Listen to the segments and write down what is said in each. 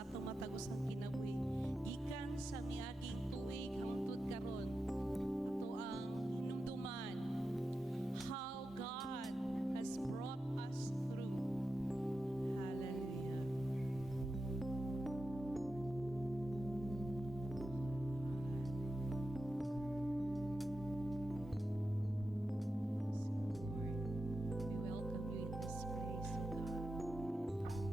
sa ato matag usang kinabuhi. Gikan sa miaging tuig hangtod karon ato ang hinumduman how God has brought us through. Hallelujah. We welcome you in this place, O God.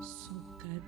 Suka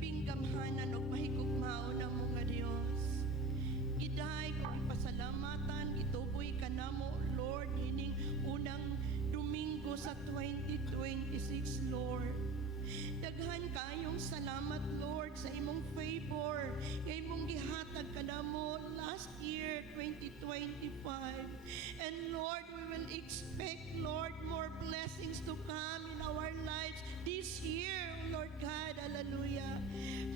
labing gamhanan ug mahigugmao na mo nga Dios. Giday ko ipasalamatan, gituboy ka namo, Lord, hining unang Domingo sa 2026, Lord. Daghan kayong salamat, Lord, sa imong favor. Kay imong gihatag ka namo last year, 2025. And Lord, we will expect, Lord, more blessings to come in our lives this year, Lord God. Hallelujah.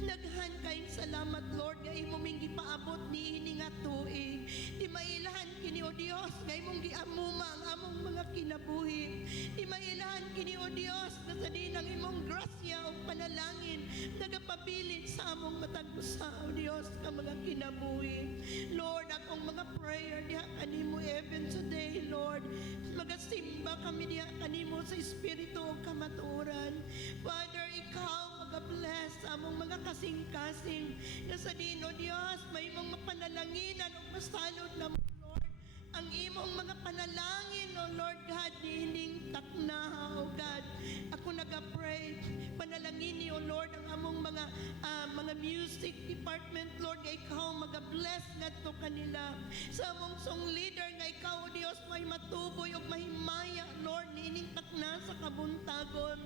Daghan kayong salamat, Lord, kay imong gipaabot ni ini nga tuig. Di mailahan kini o Dios, kay imong giamuma ang among mga kinabuhi. Di mailahan kini o Dios, na sa dinang imong grasya o panalangin, nagapabilin sa among matag usa o Dios ka mga kinabuhi. Lord, akong mga prayer diha kanimo even today, Lord. Magasimba kami diha kanimo sa espiritu o kamatuoran. Father, ikaw mag-bless sa among mga kasing-kasing na sa dino Dios may imong mapanalanginan o masalod na mo, Lord, ang imong mga panalangin, O Lord God, nining takna, O God. Ako nag-pray, panalangin ni, O Lord, ang among mga music department, Lord, nga ikaw mag-bless nga to kanila. Sa among song leader nga ikaw, O Dios, may matuboy o mahimaya, Lord, nining takna sa kabuntagon.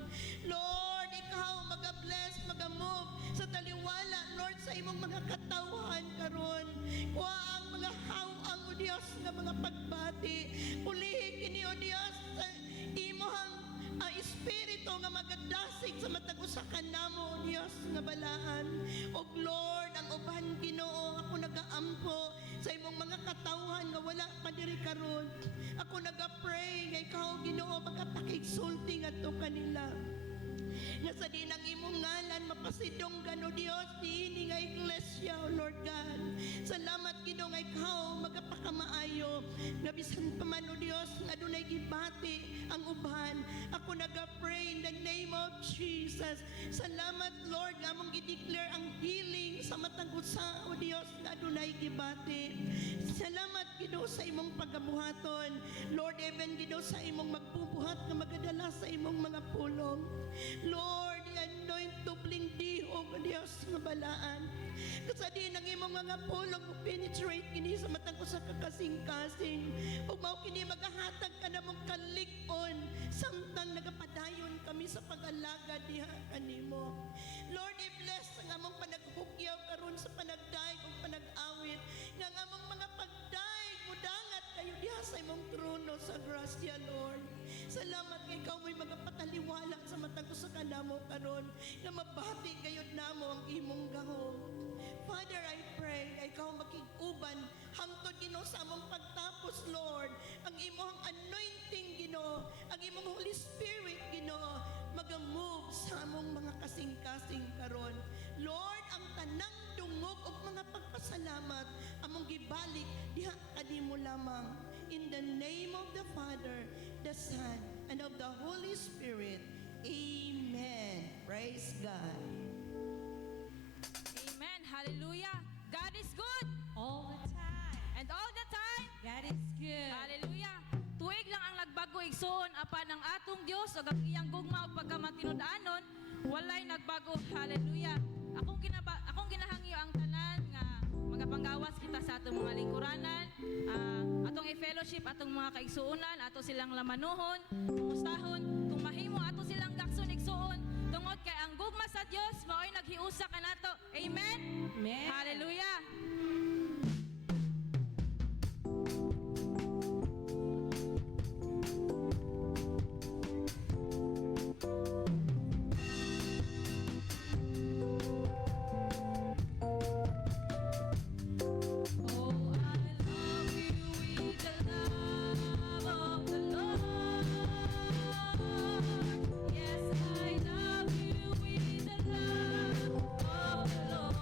Lord, ikaw mag-bless, mag-move sa taliwala, Lord, sa imong mga katawhan karon. Kuha ang mga hawang, O Dios, nga mga pagbati. Pulihin kini, O Dios, sa imohang espiritu nga magadasig sa matag usa ka namo, O Dios, nga balaan. O Lord, ang uban Ginoo, ako nagaampo sa imong mga katawhan nga wala pa diri karon. Ako nagapray nga ikaw Ginoo magapakigsulti ngadto kanila. Nga sa dinang imong ngalan mapasidong gano Dios diini nga iglesia, O Lord God. Salamat Ginoo nga ikaw magapakamaayo nga bisan pa man, O Dios, nga dunay gibati ang uban. Ako nagapray in the name of Jesus. Salamat Lord nga among gideclare ang healing sa matag usa, O Dios, nga dunay gibati. Salamat Ginoo sa imong pagabuhaton, Lord, even Ginoo sa imong magbubuhat nga magadala sa imong mga pulong. Lord, anoint tubling dihog, O Dios, nga balaan. Kasadi ng imong mga pulong mo penetrate kini sa matang usa ka kasing-kasing. Ug mao kini magahatag ka na mong kalig-on samtang nagapadayon kami sa pag-alaga diha kanimo. Lord, i-bless ang among panaghugyaw karon sa panagdaig ug panag-awit nga ang among mga pagdaig mudangat kayo diha sa imong trono sa grasya, Lord. Salamat kay ikaw may magapataliwala sa matag usa ka namo karon nga mabati gayud namo ang imong gahom. Father, I pray na ikaw makig-uban hangtod Ginoo sa among pagtapos, Lord. Ang imong anointing Ginoo, ang imong Holy Spirit Ginoo, mag-move sa among mga kasing-kasing karon. Lord, ang tanang dungog ug mga pagpasalamat among gibalik diha kanimo lamang. In the name of the Father, the Son, and of the Holy Spirit. Amen. Praise God. Amen. Hallelujah. God is good. All the time. And all the time. God is good. Hallelujah. Tuig lang ang nagbago igsoon apan ang atong Dios ug ang iyang gugma ug pagkamatinud-anon walay nagbago. Hallelujah. Akong ginahangyo ang tanan nga magapanggawas kita sa atong mga lingkuranan, atong i-fellowship atong mga kaigsuonan, ato silang lamanuhon, mustahon, kung mahimo ato silang dakson igsuon tungod kay ang gugma sa Dios mao'y naghiusa kanato. Amen. Amen. Hallelujah. Oh, I love you with the love of the Lord. Yes, I love you with the love of the Lord.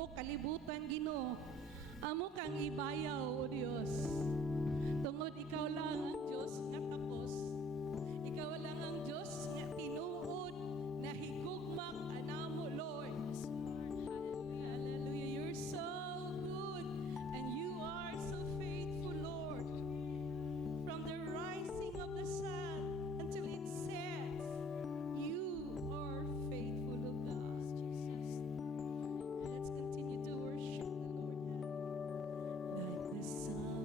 tibuok kalibutan Ginoo. Amo kang ibayaw o Dios. Tungod ikaw lang ang Dios nga tapos. Ikaw lang ang Dios nga tinuod na higugmak anamo Lord. Hallelujah, hallelujah. You're so good and you are so faithful, Lord. From the rising of the sun until it sets, you are faithful, O God. Jesus. Let's continue to worship the Lord. Like the sun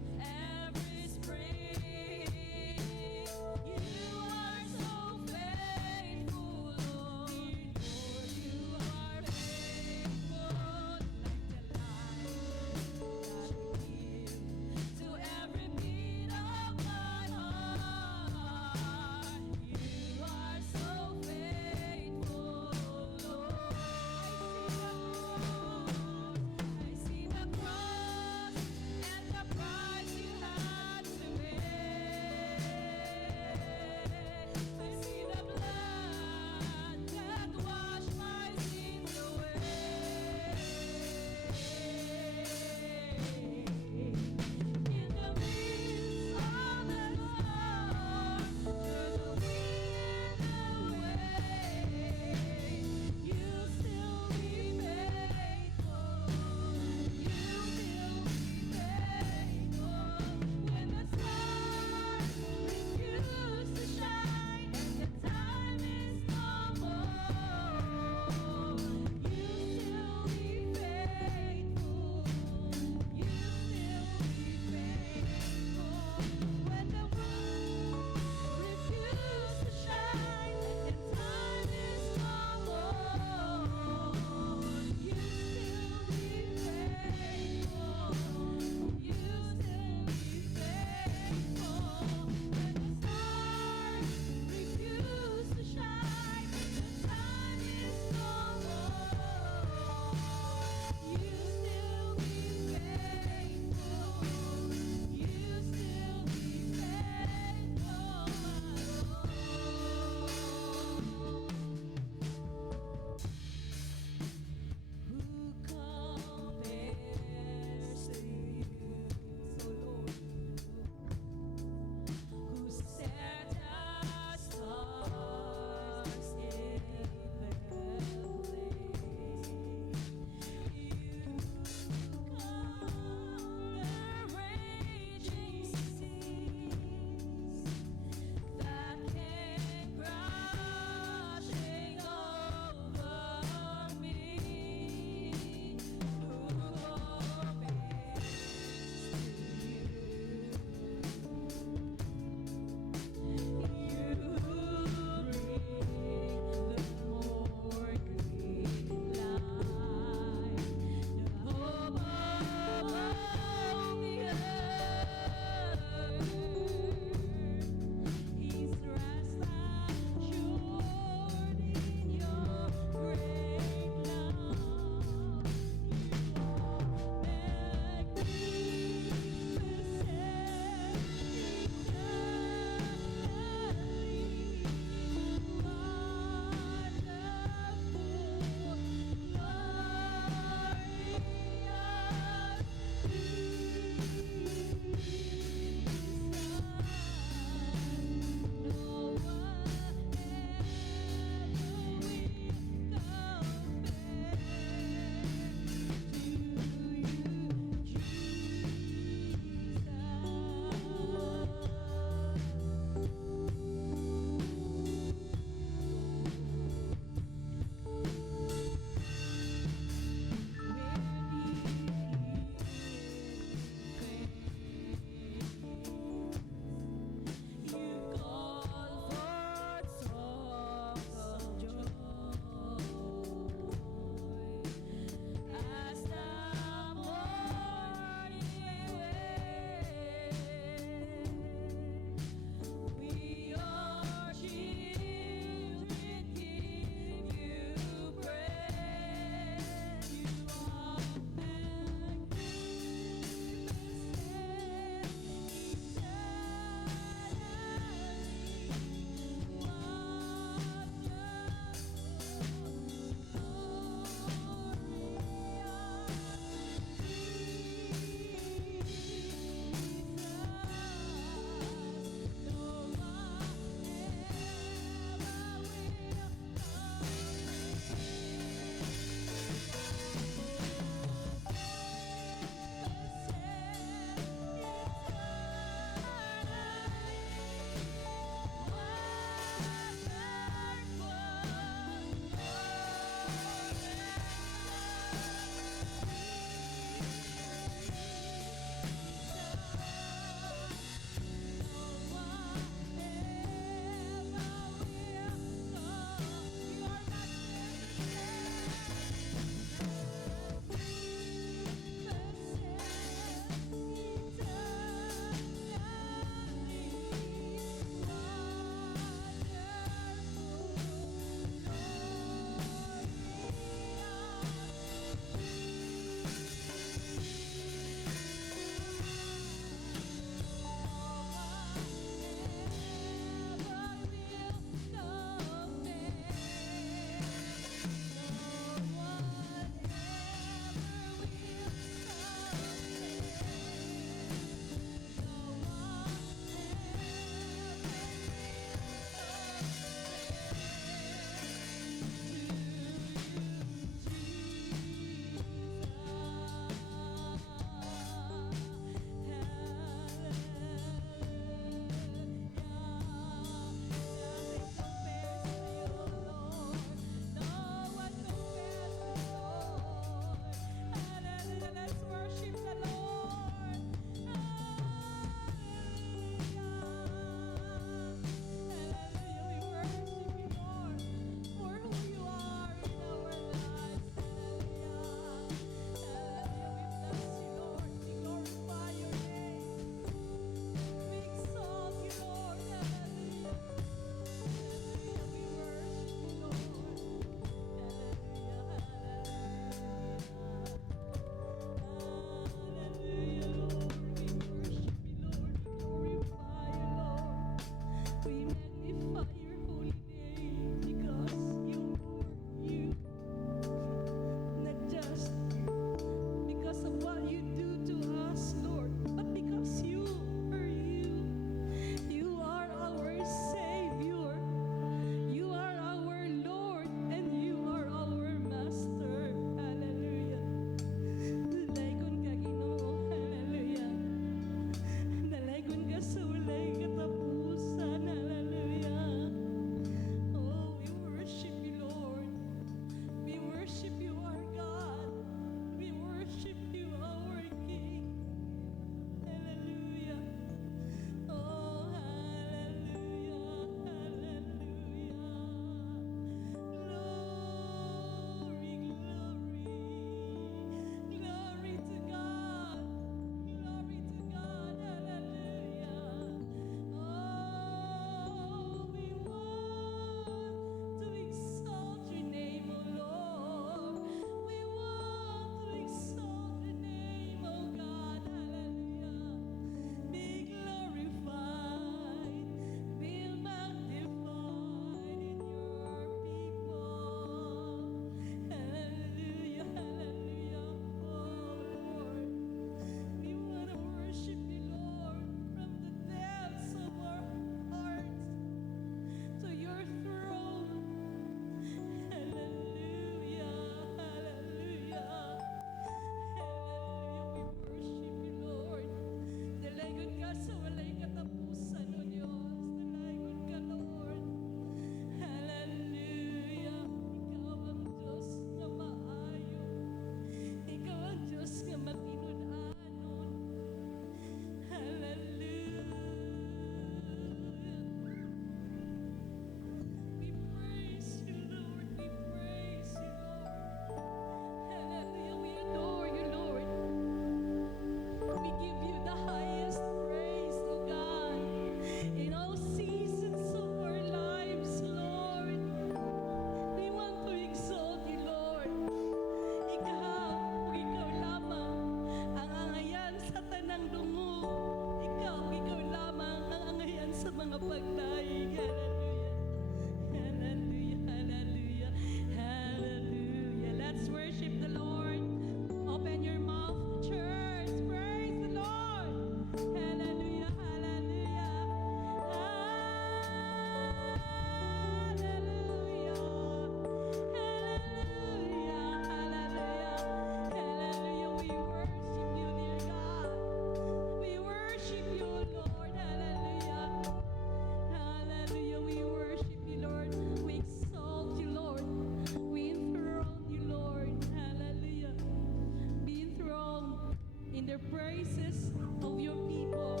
the praises of your people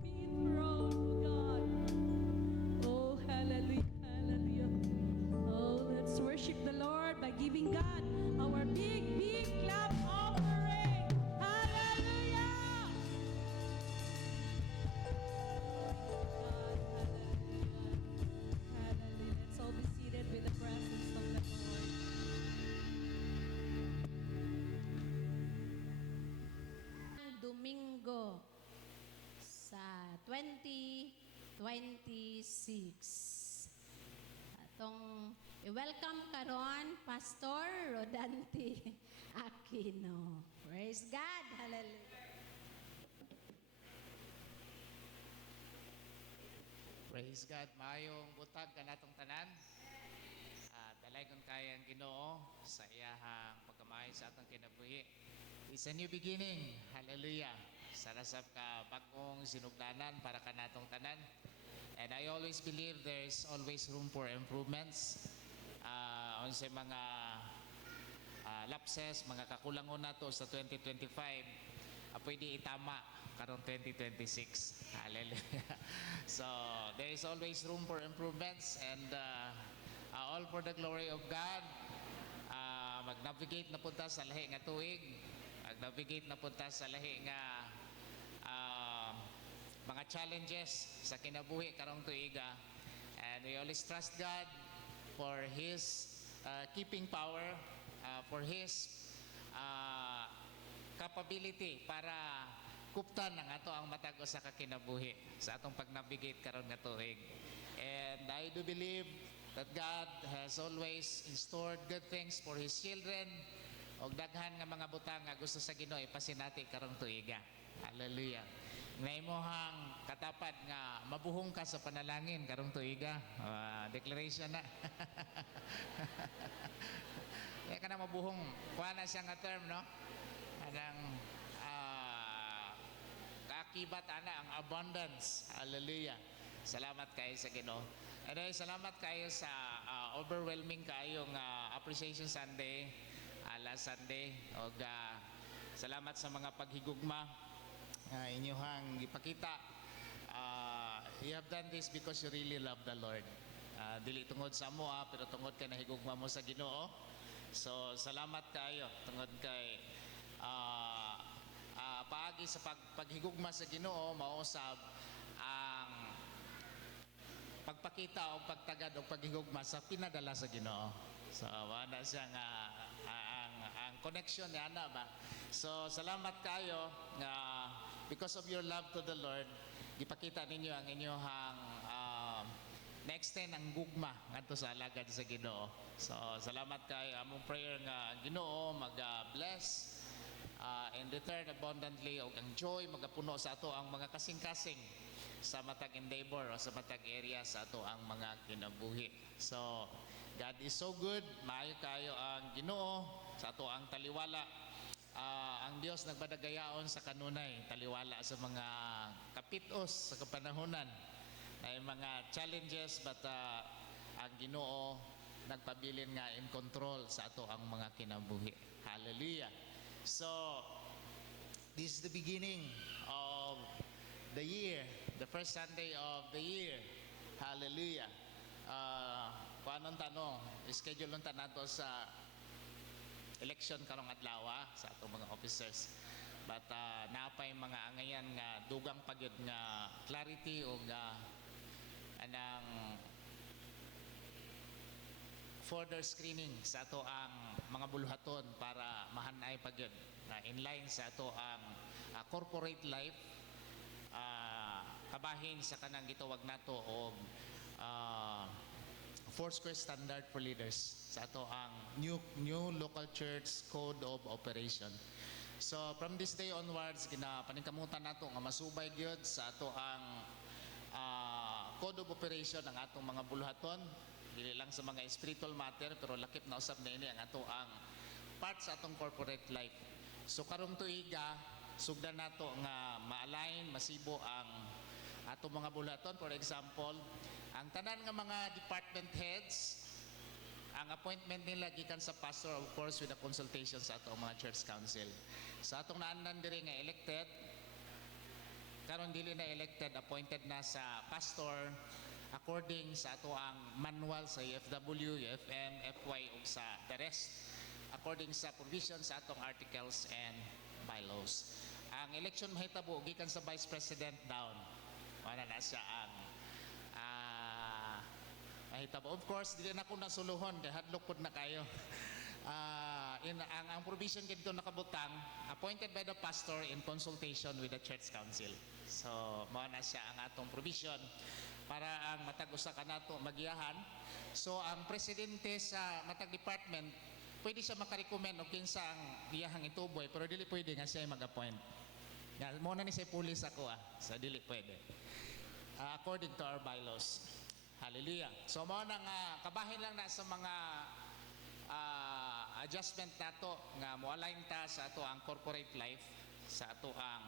be enthroned, O God. Oh, hallelujah, hallelujah. Oh, let's worship the Lord by giving God our big, big clap offering. Hallelujah! God, hallelujah. Hallelujah. Let's all be seated with the presence of the Lord. Domingo sa 2026. Atong i-welcome karon Pastor Rodante Aquino. Praise God. Hallelujah. Praise God. Maayong butag ka natong tanan. Dalaygon kayang Ginoo sa iyahang pagkamay sa atong kinabuhi. It's a new beginning. Hallelujah. Sarasap ka bagong sinugdanan para ka natong tanan. And I always believe there's always room for improvements. On sa mga lapses, mga kakulangon nato sa 2025, pwede itama karong 2026. Hallelujah. So, there is always room for improvements and all for the glory of God. Mag-navigate na punta sa lahi nga tuig. Mag-navigate na punta sa lahi nga mga challenges sa kinabuhi karong tuiga. And we always trust God for His keeping power, for His capability para kuptan ang ato ang matag sa kakinabuhi sa atong pag-navigate karon nga tuig. And I do believe that God has always stored good things for His children og daghan nga mga butang nga gusto sa Ginoo ipasinati karong tuiga. Hallelujah. Ngay mo hang katapad nga mabuhong ka sa panalangin karong tuiga. Declaration na. Kaya ka na mabuhong. Kuha na siya nga term, no? Anang kaakibat ana ang abundance. Hallelujah. Salamat kayo sa Ginoo. Anyway, salamat kayo sa overwhelming kayong Appreciation Sunday, last Sunday. Og salamat sa mga paghigugma inyong ipakita. You have done this because you really love the Lord. Dili tungod sa amo pero tungod kay nahigugma mo sa Ginoo. So salamat kayo tungod kay paagi sa paghigugma sa Ginoo mausab ang pagpakita o pagtagad o paghigugma sa pinadala sa Ginoo. So wala siya nga ang connection niya na ba. So salamat kayo nga because of your love to the Lord, gipakita ninyo ang inyong na-extend ang gugma ngadto sa alagad sa Ginoo. So salamat kayo. Among prayer nga Ginoo mag-bless and return abundantly og ang joy magapuno sa ato ang mga kasing-kasing sa matag endeavor o sa matag area sa ato ang mga kinabuhi. So God is so good. Maayo kayo ang Ginoo sa ato ang taliwala. Ang Dios nagbadagayaon sa kanunay taliwala sa mga kapitos sa kapanahunan na mga challenges but ang Ginoo nagpabilin nga in control sa ato ang mga kinabuhi. Hallelujah. So this is the beginning of the year, the first Sunday of the year. Hallelujah. Paanong tanong, schedule nung nato sa election karong adlaw sa atong mga officers. But napay mga angayan nga dugang pagyud nga clarity o anang further screening sa ato ang mga buluhaton para mahanay pagyud na in line sa ato ang corporate life, kabahin sa kanang gitawag nato og Foursquare Standard for Leaders sa ato ang new local church code of operation. So from this day onwards ginapaningkamutan nato nga masubay gyud sa ato ang code of operation ang atong mga buluhaton, dili lang sa mga spiritual matter pero lakip na usab na ini ang ato ang part sa atong corporate life. So karong tuiga sugdan nato nga ma-align masibo ang atong mga buluhaton. For example, ang tanan nga mga department heads ang appointment nila gikan sa pastor, of course, with the consultation sa atong mga church council. Sa atong naandan diri nga elected, karon dili na elected, appointed na sa pastor according sa ato ang manual sa UFW, UFM, FY ug sa the rest, according sa provisions sa atong articles and bylaws. Ang election mahitabo gikan sa vice president down. Wala na siya ang mahitabo. Of course, dili na ko nasuluhon kay hadlok pud na kayo. Ang provision dito nakabutang, appointed by the pastor in consultation with the church council. So, mao na siya ang atong provision para ang matag usa ka nato magiyahan. So, ang presidente sa matag department pwede siya makarecommend o kinsa ang iyahang ituboy, pero dili pwede nga siya mag-appoint. Mo na ni siya pulis ako so dili pwede. According to our bylaws. Hallelujah. So mo na nga kabahin lang na sa mga adjustment nato nga mo-align ta sa ato ang corporate life, sa ato ang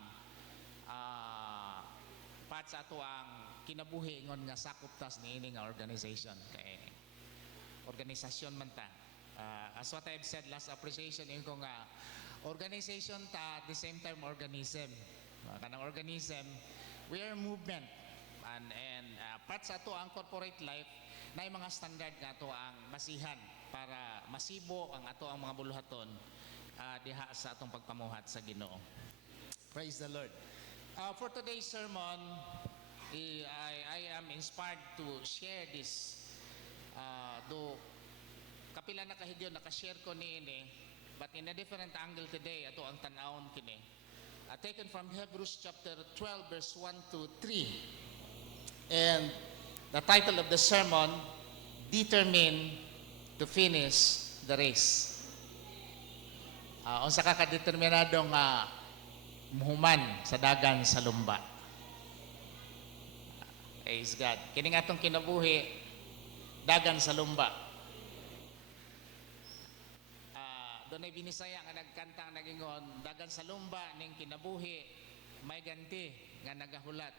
part sa ato ang kinabuhi ingon nga sakop tas niini nga organization kay organisasyon man ta. As what I've said last appreciation ko nga organization ta at the same time organism. Kanang organism, we are movement and part sa ato ang corporate life na mga standard nga ato ang masihan para masibo ang ato ang mga buluhaton diha sa atong pagpamuhat sa Ginoo. Praise the Lord. For today's sermon, I am inspired to share this. Though kapila na kahigyon nakashare ko niini, but in a different angle today, ato ang tan-awon kini. Taken from Hebrews chapter 12 verse 1 to 3. And the title of the sermon, Determined to Finish the Race. Unsa ka kadeterminado nga muhuman sa dagan sa lumba. Praise God. Kini nga atong kinabuhi, dagan sa lumba. Doon ay binisaya nga nagkantang nagingon, dagan sa lumba ning kinabuhi, may ganti nga nagahulat.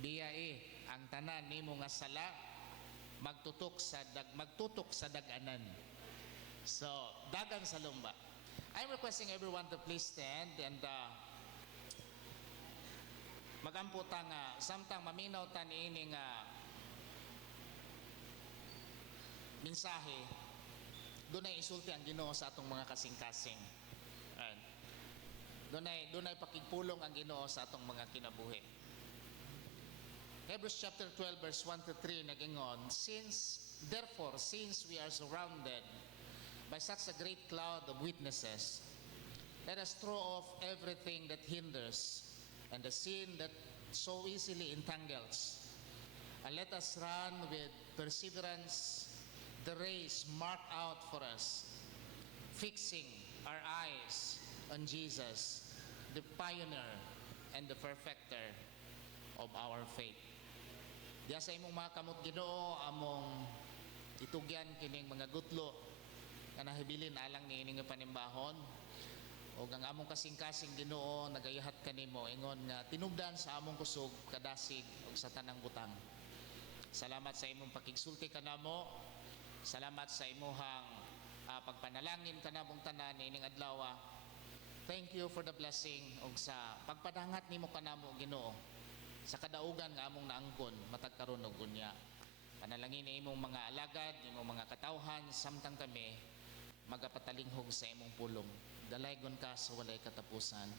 Biyai ang tanan nimo nga sala, magtutok sa daganan. So, dagan sa lumba. I'm requesting everyone to please stand and magampo ta nga samtang maminaw ta niini nga mensahe. Doon ay isulti ang Ginoo sa atong mga kasing-kasing. Doon ay pakigpulong ang Ginoo sa atong mga kinabuhi. Hebrews chapter 12 verse 1 to 3 nagingon, Therefore, since we are surrounded by such a great cloud of witnesses, let us throw off everything that hinders and the sin that so easily entangles, and let us run with perseverance the race marked out for us, fixing our eyes on Jesus, the pioneer and the perfecter of our faith. Diya sa imong mga kamot Ginoo, among itugyan kining mga gutlo nga nahibilin alang niini nga panimbahon, o ang among kasing-kasing Ginoo nagayahat kanimo ingon nga tinubdan sa among kusog kadasig ug sa tanang butang. Salamat sa imong pakigsulti kanamo. Salamat sa imuhang pagpanalangin kanamong tanan niining adlaw. Thank you for the blessing ug sa pagpadangat nimo kanamo Ginoo sa kadaugan nga among naangkon matag karon ug unya. Panalangin ni imong mga alagad, imong mga katawhan samtang kami magapatalinghog sa imong pulong. Dalaygon ka sa walay katapusan.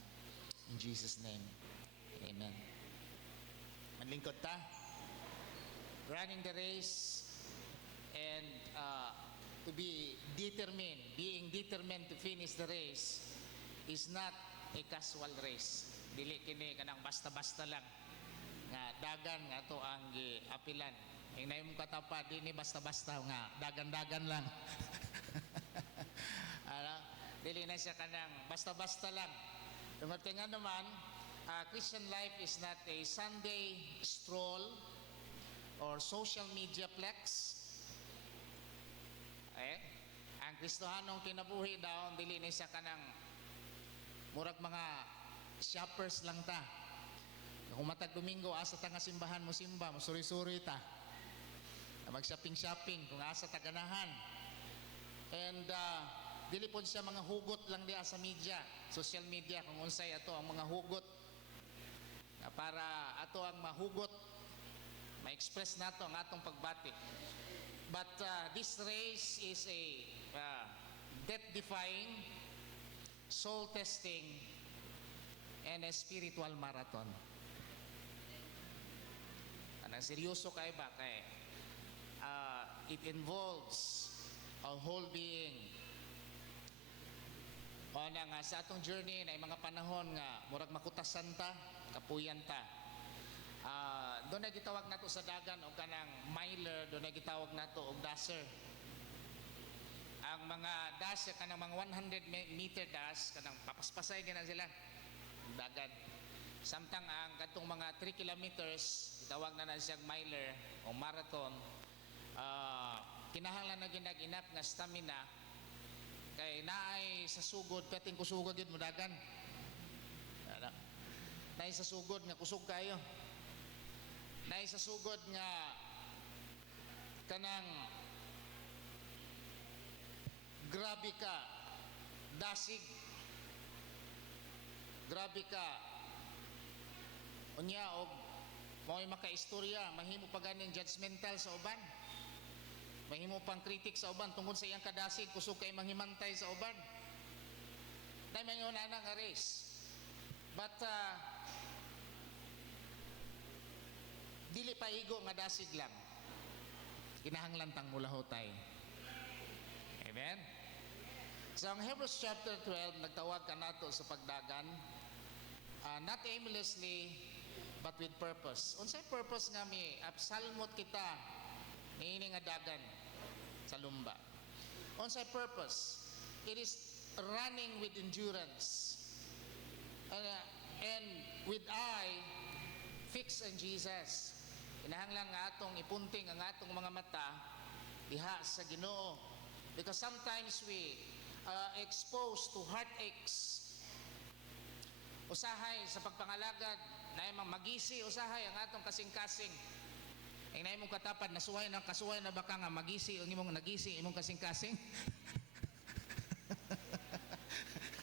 In Jesus name. Amen. Manlingkod ta. Running the race and to be determined, being determined to finish the race is not a casual race. Dili kini kanang basta-basta lang nga dagan nga to ang giapilan. Hinay mo katapa di ni basta-basta nga dagan-dagan lang. Dili na siya kanang basta-basta lang. Dumating nga naman, Christian life is not a Sunday stroll or social media flex. Ang Kristohanong kinabuhi daw, dili ni siya kanang murag mga shoppers lang ta. Kung matag Domingo, asa ta nga simbahan mo simba, mo suri-suri ta. mag-shopping kung asa taganahan. And dili po siya mga hugot lang diya sa media, social media, kung unsay ato ang mga hugot para ato ang mahugot, ma-express nato ang atong pagbati. But this race is a death-defying, soul-testing, and a spiritual marathon. Anang seryoso kay ba? Kay it involves our whole being. O na nga sa atong journey na mga panahon nga murag makutasan ta, kapuyan ta. Doon na gitawag nato sa dagan o kanang miler, doon na gitawag nato og dasher. Ang mga dasher kanang mga 100 meter dash kanang papaspasay gina sila dagan. Samtang ang kadtong mga 3 kilometers gitawag na siyang miler o marathon. Kinahanglan na ginag-inap nga stamina kay naay sa sugod peting kusugod gid mo dagan. Naay sa sugod nga kusog kayo. Naay sa sugod nga kanang grabe ka dasig. Grabe ka unya og mo'y makaistorya, mahimo pa ganing judgmental sa uban. Mahimo pang kritik sa uban tungkol sa iyang kadasig, kusog kay manghimantay sa uban. Nay mayon ana nga race. But dili pa igo nga dasig lang. Kinahanglan tang mulahotay. Amen. So ang Hebrews chapter 12 nagtawag kanato sa pagdagan, not aimlessly but with purpose. Unsay purpose nga mi absalmot kita niini nga dagan sa lumba. Unsay purpose? It is running with endurance and with eye fixed on Jesus. Kinahanglan nga atong ipunting ang atong mga mata diha sa Ginoo, because sometimes we exposed to heartaches. Usahay sa pagpangalagad na magisi usahay ang atong kasing-kasing. Ang naay mong katapad nasuway na baka nga magisi ang imong nagisi imong kasing-kasing.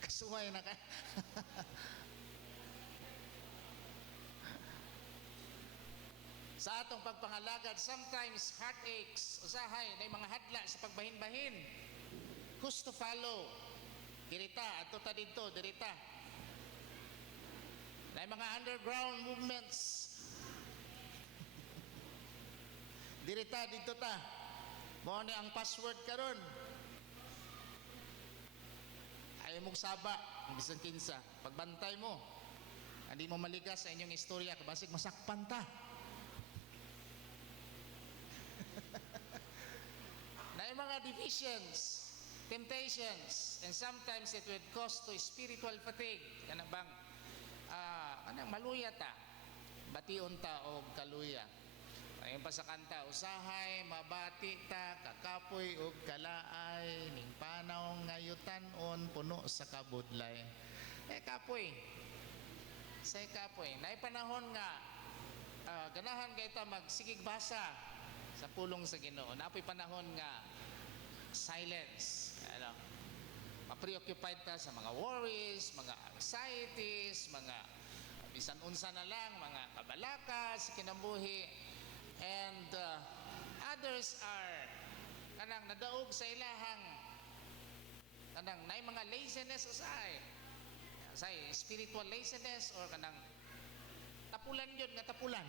Kasuway na ka. Sa atong pagpangalagad, sometimes heartaches, usahay na mga hadla sa pagbahin-bahin. Who's to follow? Dirita, ato ta dito, dirita. Na mga underground movements. Dirita dito ta. Mao ni ang password karon. Ayaw mong saba, bisan kinsa. Pagbantay mo, hindi mo maligas sa inyong istorya, kabasig masakpan ta. Na mga divisions, temptations, and sometimes it would cause to spiritual fatigue. Kanang bang, kanang maluya ta, bation ta o kaluya. Ayun pa sa kanta, usahay, mabati ta, kakapoy o kalaay, ning panaw ngayutan-on, puno sa kabudlay. Kapoy. Say kapoy. Naay panahon nga, ganahan kay ta magsigig basa sa pulong sa Ginoo. Napoy panahon nga, silence. Ma-preoccupied ta sa mga worries, mga anxieties, mga bisan unsa na lang, mga kabalakas, kinambuhi. And others are kanang nadaog sa ilahang kanang nay mga laziness usay spiritual laziness or kanang tapulan yun nga tapulan.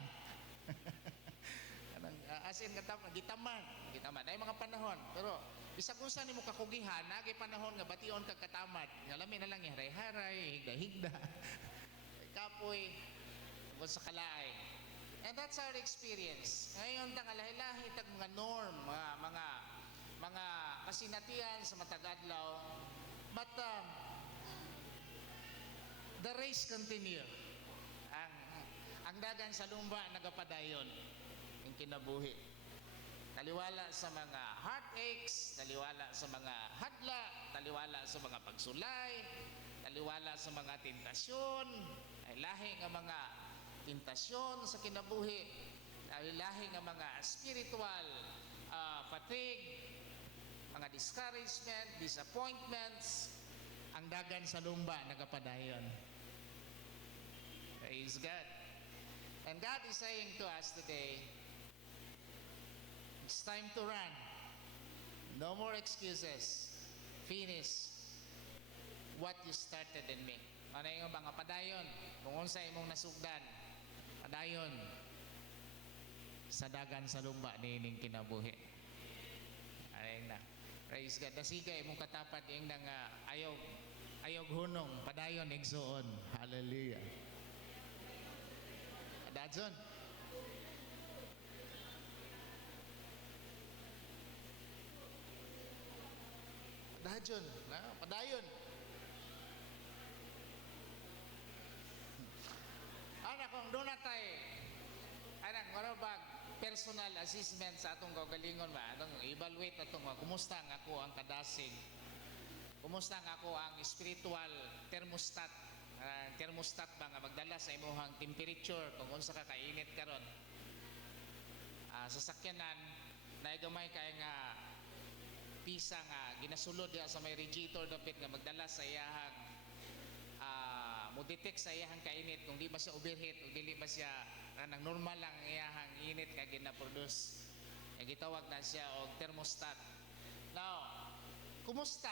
Kanang as in gitaman nay mga panahon, pero bisag unsa nimo kakugihan nagay panahon nga bation kag katamad nga lami na lang haray-haray, higda-higda, kapoy tungkol sa kalaay. And that's our experience. Ngayon tang lahi-lahi tag mga norm, mga kasinatian sa matag adlaw. But the race continue. Ang dagan sa lumba nagapadayon ang kinabuhi. Taliwala sa mga heartaches, taliwala sa mga hadla, taliwala sa mga pagsulay, taliwala sa mga tentasyon, ay lahi nga mga tentasyon sa kinabuhi, lahi nga mga spiritual fatigue, mga discouragement, disappointments, ang dagan sa lumba nagapadayon. Praise God. And God is saying to us today, it's time to run. No more excuses. Finish what you started in me. Ano yung mga padayon? Kung unsa imong nasugdan, padayon sa dagan sa lumba niining kinabuhi. Ayun na. Praise God. Dasiga imong katapat yung nang ayaw hunong, padayon igsuon. Hallelujah. Dadson. Dadson. Padayon. Anak kong doon natay anak marabag personal assessment sa atong kagalingon ba atong evaluate atong kumusta nga ako ang kadasig, kumusta nga ako ang spiritual thermostat ba nga magdala sa imong temperature kung unsa ka kainit karon. Sa sakyanan na gamay kay nga pisa nga ginasulod diha sa may radiator dapit nga magdala sa iyahang mo detect sa iyahang kainit kung di ba siya overheat o dili ba siya nang normal lang iyahang init nga gina-produce. Gitawag na siya og thermostat. Now, kumusta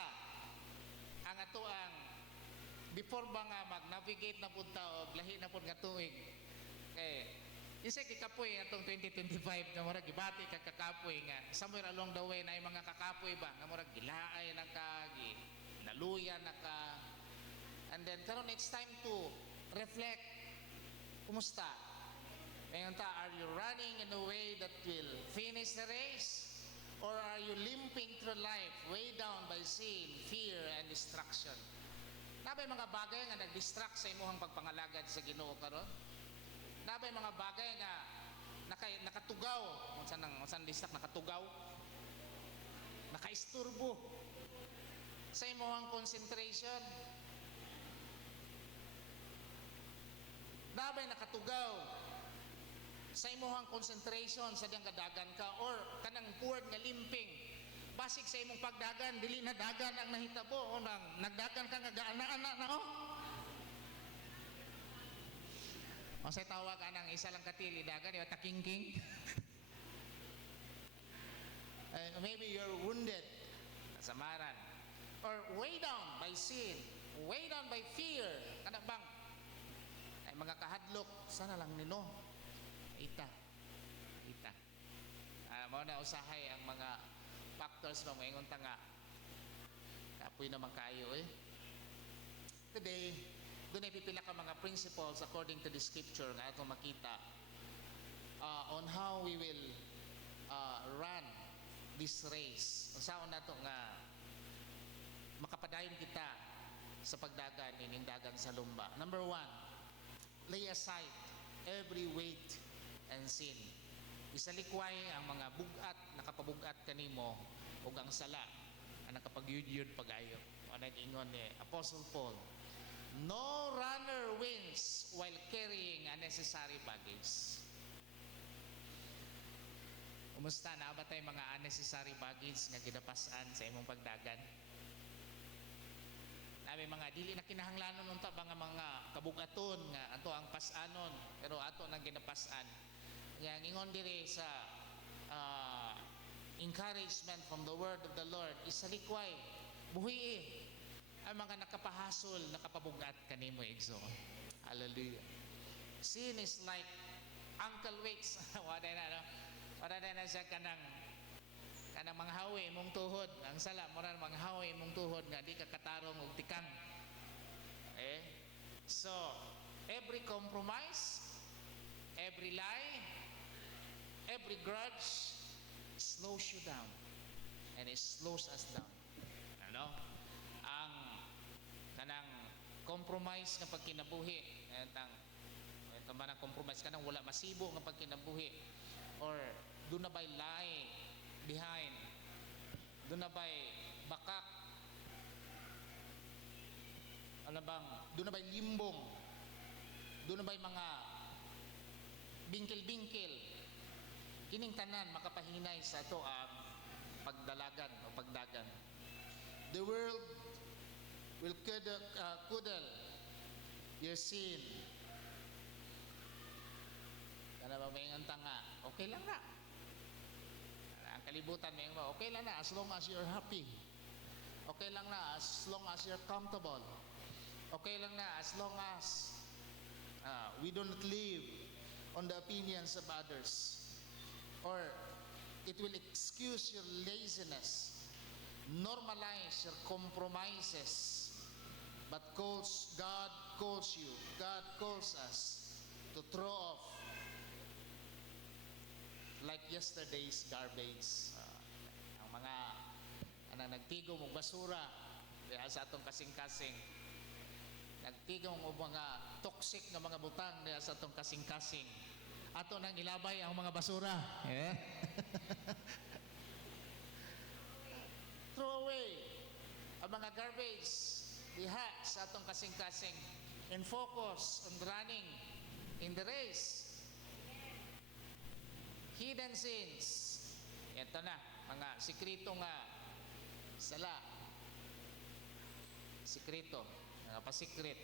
ang ato ang before ba nga mag-navigate na punta o lahi na pud nga tuig? Isa kikapoy atong 2025 nga murag gibati ka kakapoy nga somewhere along the way na mga kakapoy ba nga murag gilaay na ka, naluya na ka. And then karon it's time to reflect. Kumusta? Ngayon are you running in a way that will finish the race? Or are you limping through life weighed down by sin, fear, and distraction? Nabay mga bagay nga nag-distract sa imong pagpangalagad sa Ginoo karon? Nabay mga bagay nga nakatugaw, unsan distract nakatugaw? Nakaisturbo sa imong concentration? Nabay nakatugaw sa imong concentration sa diyang kadagan ka or kanang poor nga limping basig sa imong pagdagan dili na dagan ang nahitabo o nagdagan ka nga gaana-ana na Masay tawag anang isa lang katili dagan yung takingking. Maybe you're wounded samaran or weighed down by sin, weighed down by fear. Kana bang ay mga kahadlok sana lang nino ita mao na usahay ang mga factors ba moingon ta nga kapoy naman kayo today dunay pipila ka mga principles according to the scripture nga atong makita on how we will run this race unsaon nato nga makapadayon kita sa pagdagan ining dagan sa lumba. Number 1, lay aside every weight and sin. Isalikway ang mga bugat, nakapabugat kanimo ug ang sala ang nakapagyud-yud pagayo. Ano ingon ni Apostle Paul, no runner wins while carrying unnecessary baggage. Kumusta na ba tay mga unnecessary baggage nga gidapasan sa imong pagdagan? Nabi mga dili na kinahanglanon unta ba nga mga kabugaton nga ato ang pasanon pero ato nang ginapasan. Yang ingon diri sa encouragement from the word of the Lord isalikway buhi ang mga nakapahasol nakapabugat kanimo igso. Hallelujah. Sin is like ankle weights. Wala na siya kanang manghawi mong tuhod. Ang sala mo ran manghawi mong tuhod nga di ka katarong og tikang. So every compromise, every lie, every grudge slows you down and it slows us down. Ano? Ang kanang compromise nga pagkinabuhi, ito man ang compromise kanang wala masibo nga pagkinabuhi or do na bay lie behind, do na bay bakak, ano bang, do na bay limbong, do na bay mga bingkil-bingkil. Kining tanan makapahinay sa ato ang pagdalagan o pagdagan. The world will kudel your sin. Kana ba may tanga? Okay lang na. Ang kalibutan may okay lang na as long as you're happy. Okay lang na as long as you're comfortable. Okay lang na as long as we don't live on the opinions of others. Or it will excuse your laziness, normalize your compromises. But God calls you, God calls us to throw off like yesterday's garbage. Ang mga nagtigom og basura kaya sa atong kasing-kasing. Nagtigom og mga toxic na mga butang kaya sa atong kasing-kasing. Ato nang ilabay ang mga basura. Throw away ang mga garbage diha sa atong kasing-kasing and focus on running in the race. Hidden sins. Ito na, mga sikrito nga sala. Sikrito, mga pasikrit.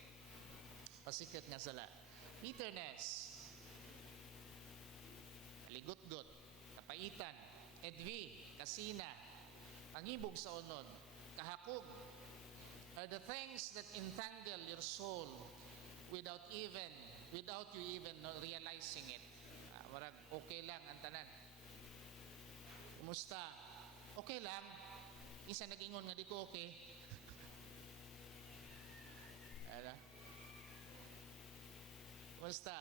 Pasikrit nga sala. Bitterness. Ligot-got, kapaitan, envy, kasina, pangibog sa unod, kahakog, are the things that entangle your soul without you even realizing it. Marag okay lang ang tanan. Kumusta? Okay lang. Isa nag-ingon nga di ko okay. Ano? Kumusta?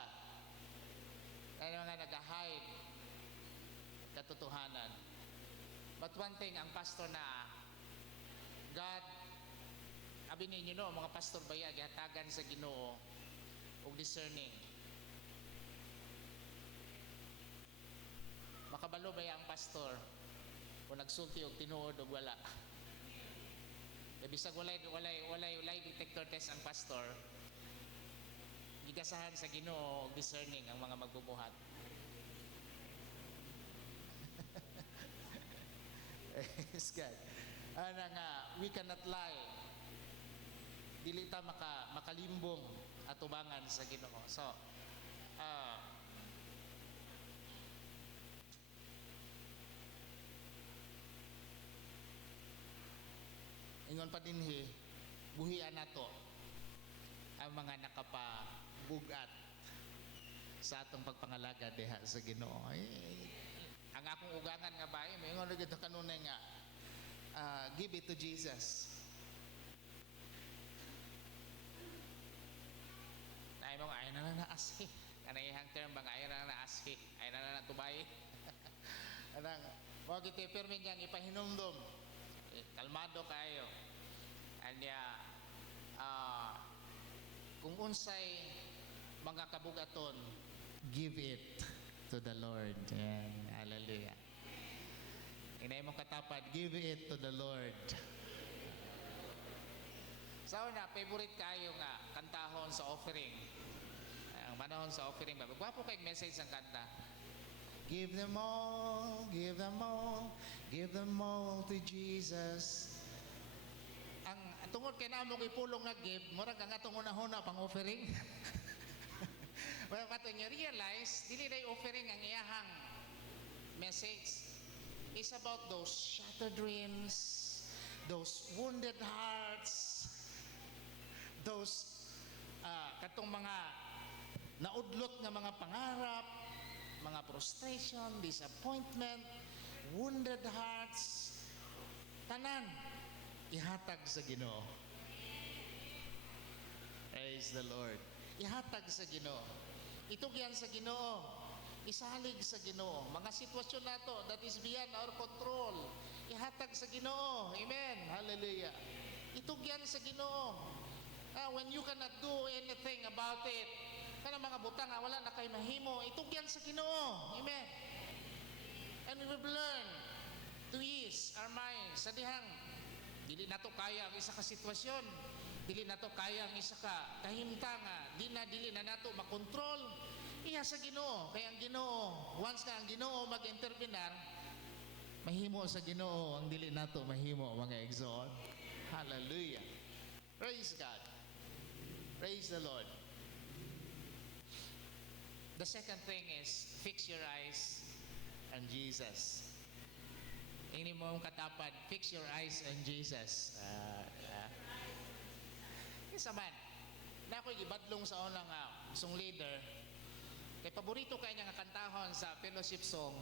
Ano nga nag-hide katotohanan. But one thing, ang pastor na God, abi ninyo no, mga pastor baya, gihatagan sa Ginoo og discerning. Makabalo baya ang pastor kung nagsulti og tinuod og wala. Bisag walay detector test ang pastor, gigasahan sa Ginoo og discerning ang mga magbubuhat. Praise God. Ana nga, we cannot lie. Dili ta makalimbong atubangan sa Ginoo. So, ingon pa dinhi, buhian nato ang mga nakapabugat sa atong pagpangalaga diha sa Ginoo. Ang akong ugangan nga bae, may ingon gid kanunay nga give it to Jesus. Ay mo ay na aski. Kanayang term bang ay na aski, ay na tubay. Anang mo gid permi yang ipahinumdom. Kalmado kayo. Anya kung unsay mga kabugaton, give it to the Lord. Yan. Hallelujah. Inay mo katapad, give it to the Lord. Sa una, favorite kayo nga kantahon sa offering. Ang manahon sa offering ba? Magwapo kayong message ang kanta. Give them all, give them all, give them all to Jesus. Ang tungod kay namo kay pulong nga give, murag nga atong una-una pang offering. Well, but when you realize, dili na offering ang iyahang message. It's about those shattered dreams, those wounded hearts, those katong mga naudlot nga mga pangarap, mga frustration, disappointment, wounded hearts, tanan ihatag sa Ginoo. Praise the Lord. Ihatag sa Ginoo. Itugyan sa Ginoo. Isalig sa Ginoo. Mga sitwasyon nato that is beyond our control. Ihatag sa Ginoo. Amen. Hallelujah. Itugyan sa Ginoo. When you cannot do anything about it, kana mga butang wala na kay mahimo, itugyan sa Ginoo. Amen. And we will learn to ease our minds sa dihang dili nato kaya ang isa ka sitwasyon, dili nato kaya ang isa ka kahimtanga, dili na nato makontrol. Iya sa Ginoo. Kaya ang Ginoo, once na ang Ginoo mag-intervenar, Mahimo sa Ginoo ang dili nato mahimo, mga igsoon. Hallelujah. Praise God. Praise the Lord. The second thing is fix your eyes on Jesus. Ini mo ang katapat, fix your eyes on Jesus. Isa man, na ako'y gibadlong sa unang song leader, kay paborito kay niya nga kantahon sa fellowship song,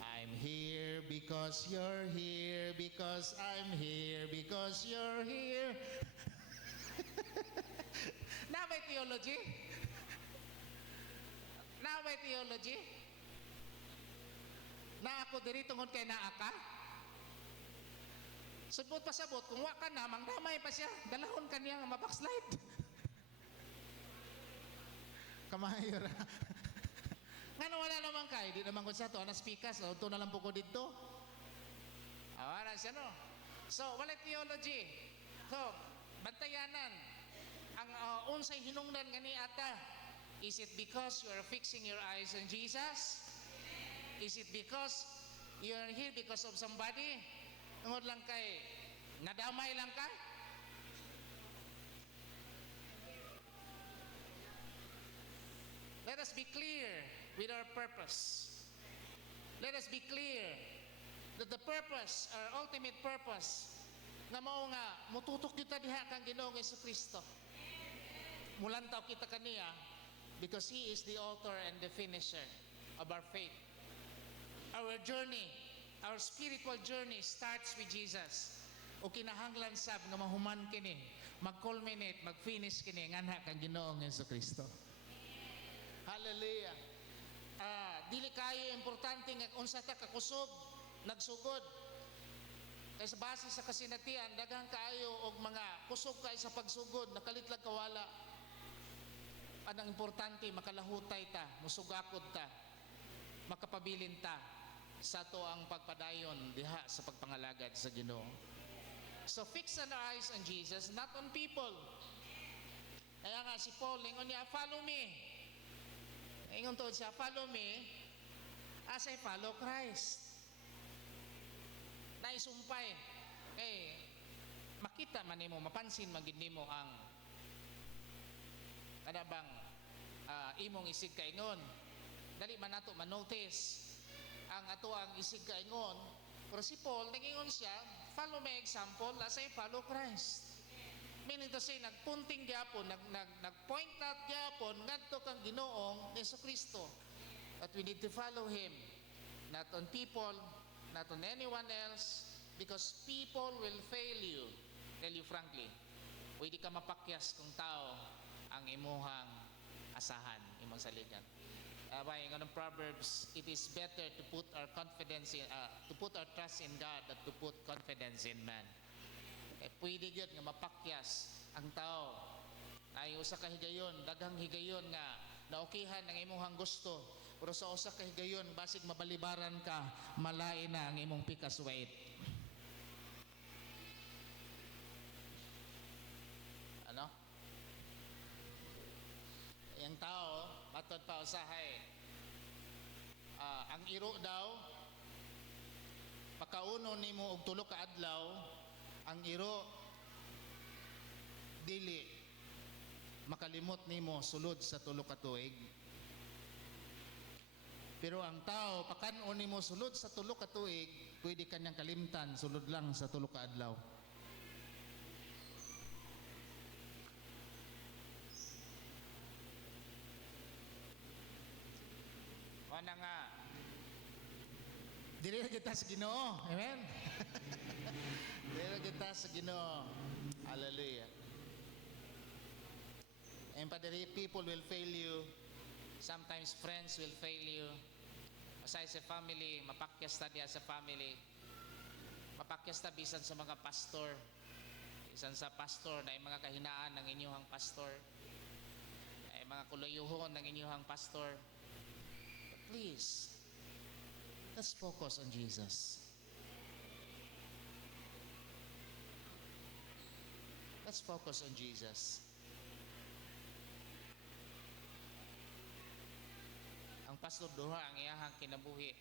I'm here because you're here, because I'm here, because you're here. Na may theology? Na may theology? Na ako diri tungod kay naa ka? Subot pa sabot, kung wa ka na, mangdamay pa siya, dalahon ka niya nga mabackslide. Kamayo ra. Nga wala naman kay, di naman ko sa to, anas pikas, o to na lang po ko dito. Awara siya no. So, wala theology. So, bantayanan. Ang unsay hinungdan gani ata, is it because you are fixing your eyes on Jesus? Is it because you are here because of somebody? Tungod lang kay, nadamay lang ka? Let us be clear with our purpose. Let us be clear that the purpose, our ultimate purpose, nga mao nga mututok kita diha kang Ginoong Jesucristo. Mulantaw kita kaniya because He is the author and the finisher of our faith. Our journey, our spiritual journey starts with Jesus. O kinahanglan sab nga mahuman kini, mag-culminate, mag-finish kini nganha kang Ginoong Jesucristo. Hallelujah. Dili kayo importante nga unsa ta kakusog, nagsugod. Kaya sa base sa kasinatian, daghang kaayo og mga kusog kay sa pagsugod, nakalitlag kawala. Anang importante, makalahutay ta, musugakod ta, makapabilin ta sa to ang pagpadayon diha sa pagpangalagad sa Ginoo. So fix our eyes on Jesus, not on people. Kaya nga si Paul, ingon niya, follow me. Ingon to siya, follow me as I follow Christ. Naisumpay. Makita man nimo, mapansin man gid nimo ang kada bang imong isig kaingon. Dali man nato manotice ang ato ang isig kaingon. Pero si Paul, nagingon siya, follow my example as I follow Christ. Meaning to say, nagpunting gyapon, nag-point out gyapon, ngadto kang Ginoong Jesucristo. But we need to follow Him, not on people, not on anyone else, because people will fail you. Tell you frankly, pwede ka mapakyas kung tao ang imuhang asahan, imong saligan. By ng Proverbs, it is better to put our confidence in, to put our trust in God than to put confidence in man. Pwede yun nga mapakyas ang tao ay usa ka higayon, daghang higayon nga naokihan ang imong gusto, pero sa usa ka higayon basig mabalibaran ka, malain na ang imong pikas wait. Ano? Ang tao matod pa usahay ang iro daw pakauno nimo og tulo ka adlaw, ang iro dili makalimot nimo sulod sa tulo ka tuig. Pero ang tao pakan-on nimo sulod sa tulo ka tuig, pwede kanyang kalimtan sulod lang sa tulo ka adlaw. Wala nga. Dili na kita sa Ginoo. Amen? Dili na kita sa Ginoo. Hallelujah. And padari, people will fail you. Sometimes friends will fail you. Aside sa family, mapakyas ta diya sa family. Mapakyas ta bisan sa mga pastor. Bisan sa pastor na mga kahinaan ng inyong pastor. Ay mga kulayuhon ng inyong pastor. But please, let's focus on Jesus. Let's focus on Jesus. Ang pastor duha ang iyahang kinabuhi.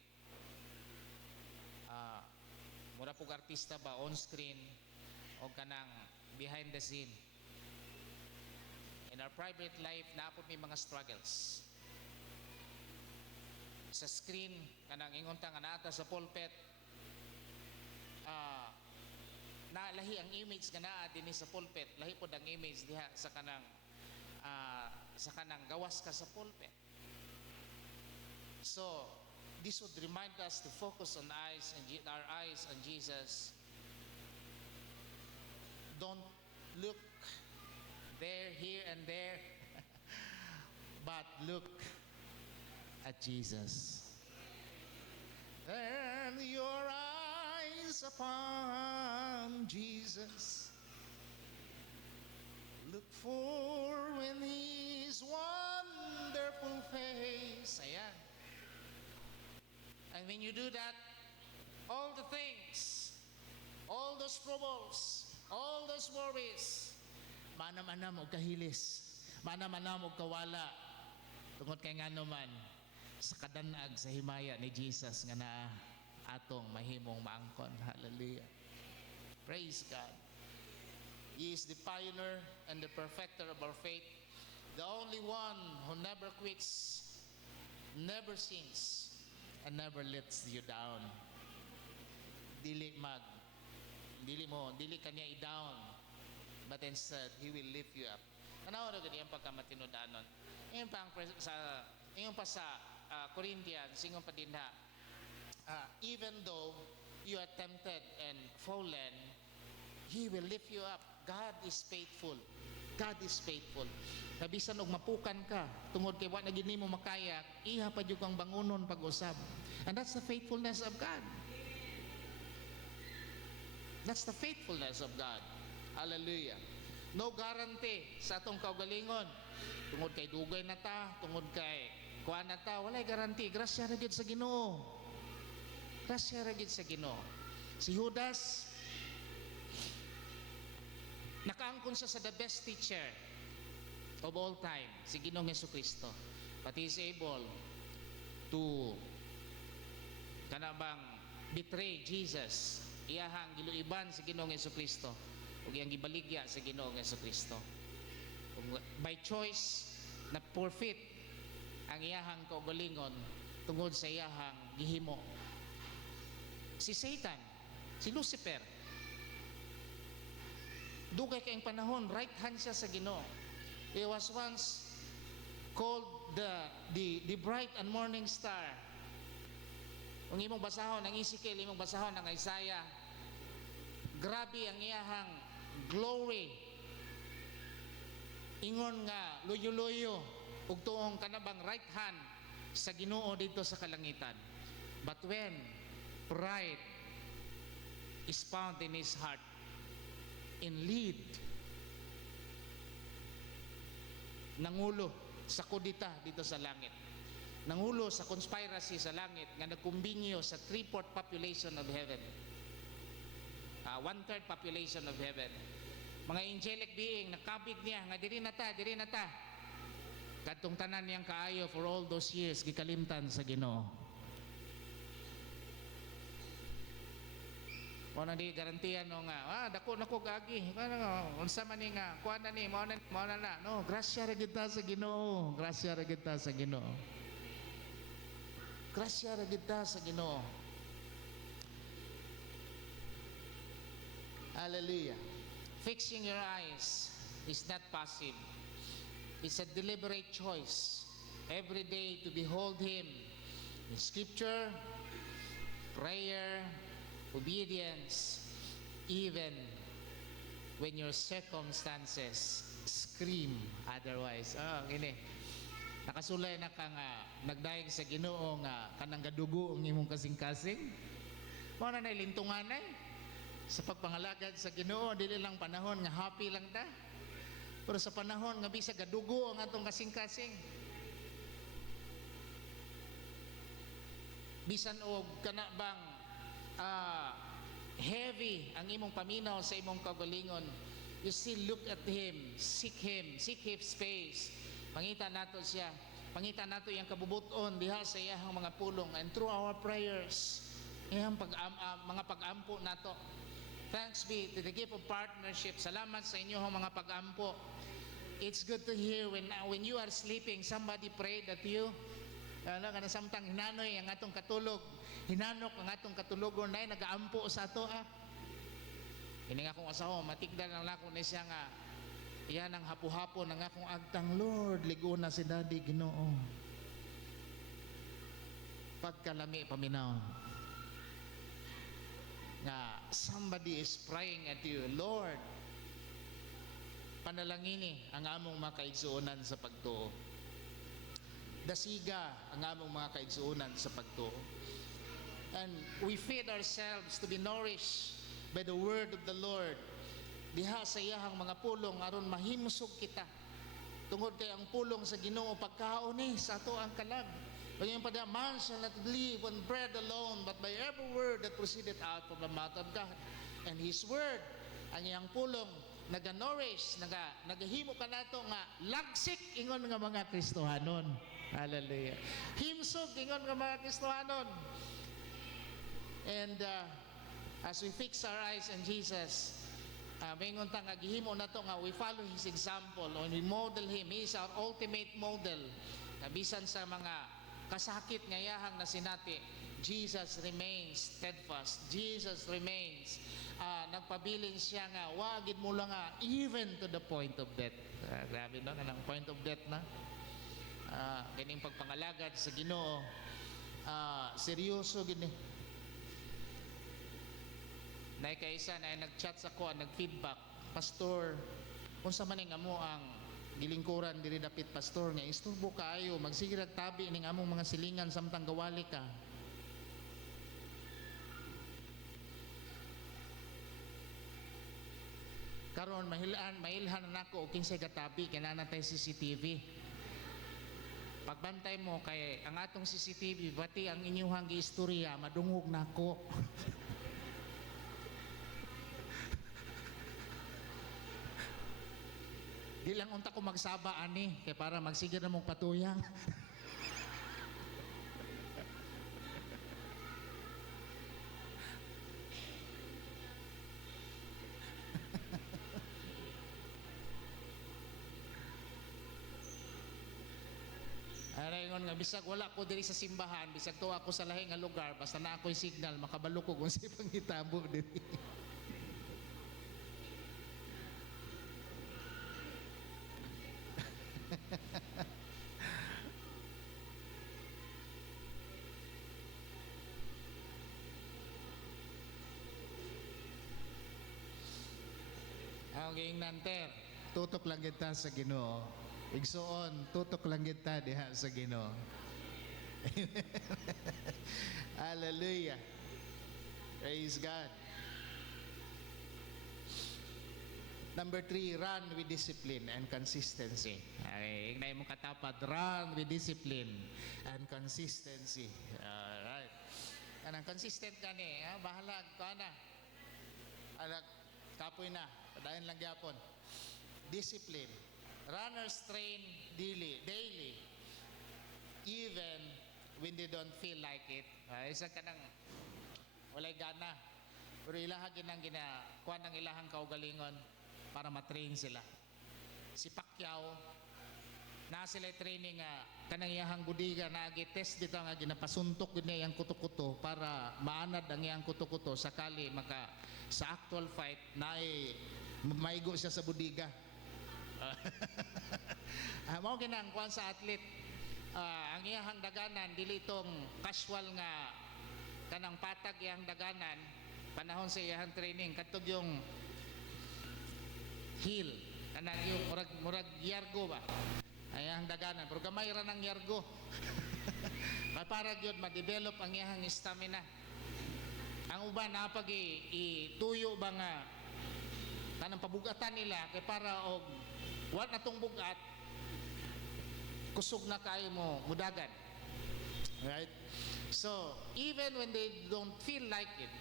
mura pug artista ba on screen o kanang behind the scene. In our private life, naapod may mga struggles. Sa screen, kanang ingunta nga naata sa pulpit, lahi ang image nga naa dinhi sa pulpit, lahi pod ang image diha sa kanang gawas ka sa pulpit. So, this would remind us to focus on our eyes on Jesus. Don't look there, here, and there, but look at Jesus. And your eyes upon Jesus. Look for in His wonderful face. Ayan. And when you do that, all the things, all those troubles, all those worries, manam-anam og kahilis, manam-anam og kawala, tungod kay ngano man sa kadanag sa himaya ni Jesus nga naa atong mahimong maangkon. Hallelujah. Praise God. He is the pioneer and the perfecter of our faith, the only one who never quits, never sins, and never lets you down. Dili kanya i-down, but instead He will lift you up. Tanaw ra gani ang pagkamatinud-anon. Ingon pa sa Corinthians, ingon pa dinha, even though you are tempted and fallen, He will lift you up. God is faithful. God is faithful. Kabisan og mapukan ka, tungod kay wa na gid nimo makaya, iha pa jud kang bangunon pag-usab. And that's the faithfulness of God. That's the faithfulness of God. Hallelujah. No guarantee sa atong kaugalingon. Tungod kay dugay na ta, tungod kay kuan na ta, walay guarantee. Grasya ra gid sa Ginoo. Grasya ra gid sa Ginoo. Si Judas, nakaangkon siya sa the best teacher of all time, si Ginoong Jesucristo. But he is able to kanabang betray Jesus. Iyahang giluiban si Ginoong Jesucristo ug iyang gibaligya sa Ginoong Jesucristo. By choice na forfeit ang iyahang kaugalingon tungod sa iyahang gihimo. Si Satan, si Lucifer, dugay kayong panahon, right hand siya sa Ginoo. He was once called the bright and morning star. Kung imong basahon ang Ezekiel, imong basahon ang Isaiah, grabe ang iyahang glory. Ingon nga luyo-luyo ug tuong kanabang right hand sa Ginoo dito sa kalangitan. But when pride is found in his heart, in lead, nangulo sa kudita dito sa langit, nangulo sa conspiracy sa langit nga nagkumbinyo sa 3/4 population of heaven, 1/3 population of heaven. Mga angelic being nakabig niya nga diri na ta kadtong tanan niyang kaayo for all those years gikalimtan sa Ginoo. Mo na di garantiyan no nga dako nako gagi unsa man ni nga kuan na ni mao na no, grasya ra gid ta sa Ginoo, grasya ra gid ta sa Ginoo, grasya ra gid ta sa Ginoo. Hallelujah. Fixing your eyes is not passive. It's a deliberate choice every day to behold Him in Scripture, prayer, obedience, even when your circumstances scream otherwise. Gini. Nakasulay na ka nga nagdaig sa Ginoo nga kanang gadugo ang imong kasing-kasing. Mao na lintungan ay sa pagpangalagad sa Ginoo, dili lang panahon nga happy lang ta. Pero sa panahon nga bisag gadugo ang atong kasing-kasing. Bisan og kana bang heavy ang imong paminaw sa imong kagalingon, you still look at Him, seek His face. Pangita nato siya, pangita nato iyang kabubuton diha sa iyang mga pulong, and through our prayers iyang mga pag-ampo nato. Thanks be to the gift of partnership. Salamat sa inyong mga pag-ampo. It's good to hear when you are sleeping, somebody prayed at you. Kana samtang hinanoy ang atong katulog, hinanok ang atong katulogon na nagaampo sa ato. Ini nga akong asawa, matigdan lang ako na siya nga, iyan ang hapo-hapo ng akong agtang, Lord, ligo na si Daddy, Ginoo. Pagkalami paminaw nga somebody is praying at you, Lord, panalangini ang among mga kaigsuonan sa pagtuo. Dasiga ang among mga kaigsuonan sa pagtuo. And we feed ourselves to be nourished by the word of the Lord. Diha sa iyahang mga pulong aron mahimsog kita. Tungod kay ang pulong sa Ginoo pagkaon ni sa ato ang kalag. Kaya pa man shall not live on bread alone, but by every word that proceedeth out from the mouth of God. And His word, ang iyang pulong, naga-nourish, nagahimo ka nato nga lagsik ingon nga mga Kristohanon. Hallelujah. Himsog ingon nga mga Kristohanon. And as we fix our eyes on Jesus, maingon ta nga gihimo nato nga we follow His example, or we model Him. He is our ultimate model. Kabisan sa mga kasakit nga yahang na sinati, Jesus remains steadfast. Jesus remains nagpabilin siya nga wagid mo lang nga even to the point of death. Grabe no, kanang point of death na. Kining pagpangalagad sa Ginoo, seryoso gini. Nay kaisa na nag-chat sa ko, nag-feedback, Pastor, unsa man ning amo ang gilingkuran diri dapit pastor nga isturbo kaayo magsige rag tabi ning among mga silingan samtang gawali ka. Karon mailhan na nako og kinsay katabi kay nanatay CCTV. Pagbantay mo kay ang atong CCTV bati ang inyong giistorya madungog nako. Di lang unta ko magsaba ani kay para magsige na mong patuyang. Arangon nga bisag wala ko diri sa simbahan, bisag tuwa ko sa lahi nga lugar, basta na ako'y signal makabalo ko kung si pangitabo diri. Ang nanter, tutok lang kita sa Ginoo. Igsuon, tutok lang kita diha sa Ginoo. Hallelujah. Praise God. Number 3, run with discipline and consistency. Ay, ignay mo katapat, run with discipline and consistency. Alright. Kanang consistent ka ni, bahala ka na. Anak, kapoy na, padayon lang gyapon. Discipline. Runners train daily, even when they don't feel like it. Isa ka nang walay gana. Pero ilaha ginang kuha ng ilahang kaugalingon para matrain sila. Si Pacquiao, na sila training kanang iyahang gudiga na test dito nga ginapasuntok gid niya ang kuto-kuto para maanad ang iyang kuto-kuto sakali maka sa actual fight na maigo siya sa budiga. Mao ginang kuan sa athlete, ang iyahang daganan dili itong casual nga kanang patag iyang daganan panahon sa iyahang training katog yung heel kanang yung murag yargo ba ayang daganan pero gamay ra ng yargo. Para gyud ma-develop ang iyang stamina. Ang uban napag ituyo ba nga kanang pabugatan nila kay para og wat natong bugat kusog na kayo mo mudagan. Right? So, even when they don't feel like it,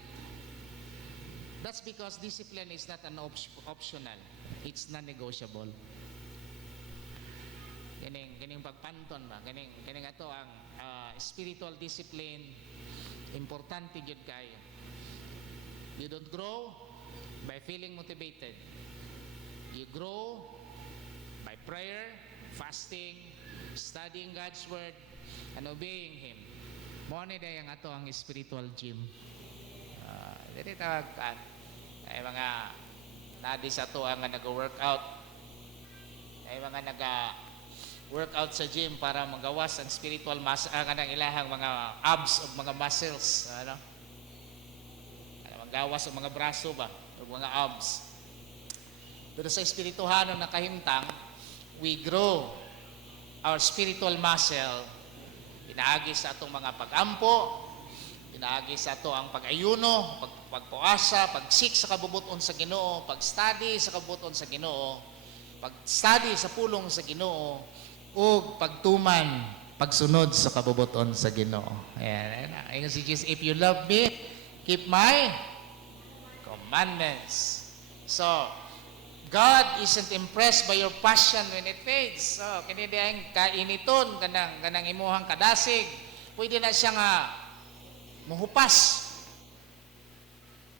that's because discipline is not an optional. It's non-negotiable. Ganing pagpanton ba? Ganing ato ang spiritual discipline Importante jud kayo. You don't grow by feeling motivated. You grow by prayer, fasting, studying God's Word, and obeying Him. Mo ni day ang ato ang spiritual gym. Dili tawag ay mga nadi sa to ang nag-workout. Ay mga workout sa gym para magawas ang spiritual mass ang kanang ilahang mga abs o mga muscles, ano? Magawas ang mga braso ba o mga abs. Pero sa espirituhanon na kahimtang, we grow our spiritual muscle. Pinaagi sa atong mga pag-ampo, pinaagi sa ato ang pag-ayuno, pagpuasa, pagsik sa kabubuton sa Ginoo, pag-study sa kabubuton sa Ginoo, pag-study sa pulong sa Ginoo, ug pagtuman, pagsunod sa kabubuton sa Ginoo. Ayan. Ayun si Jesus, if you love me, keep my commandments. So, God isn't impressed by your passion when it fades. So, kini diyang kainiton, kanang imuhang kadasig, pwede na siya nga muhupas.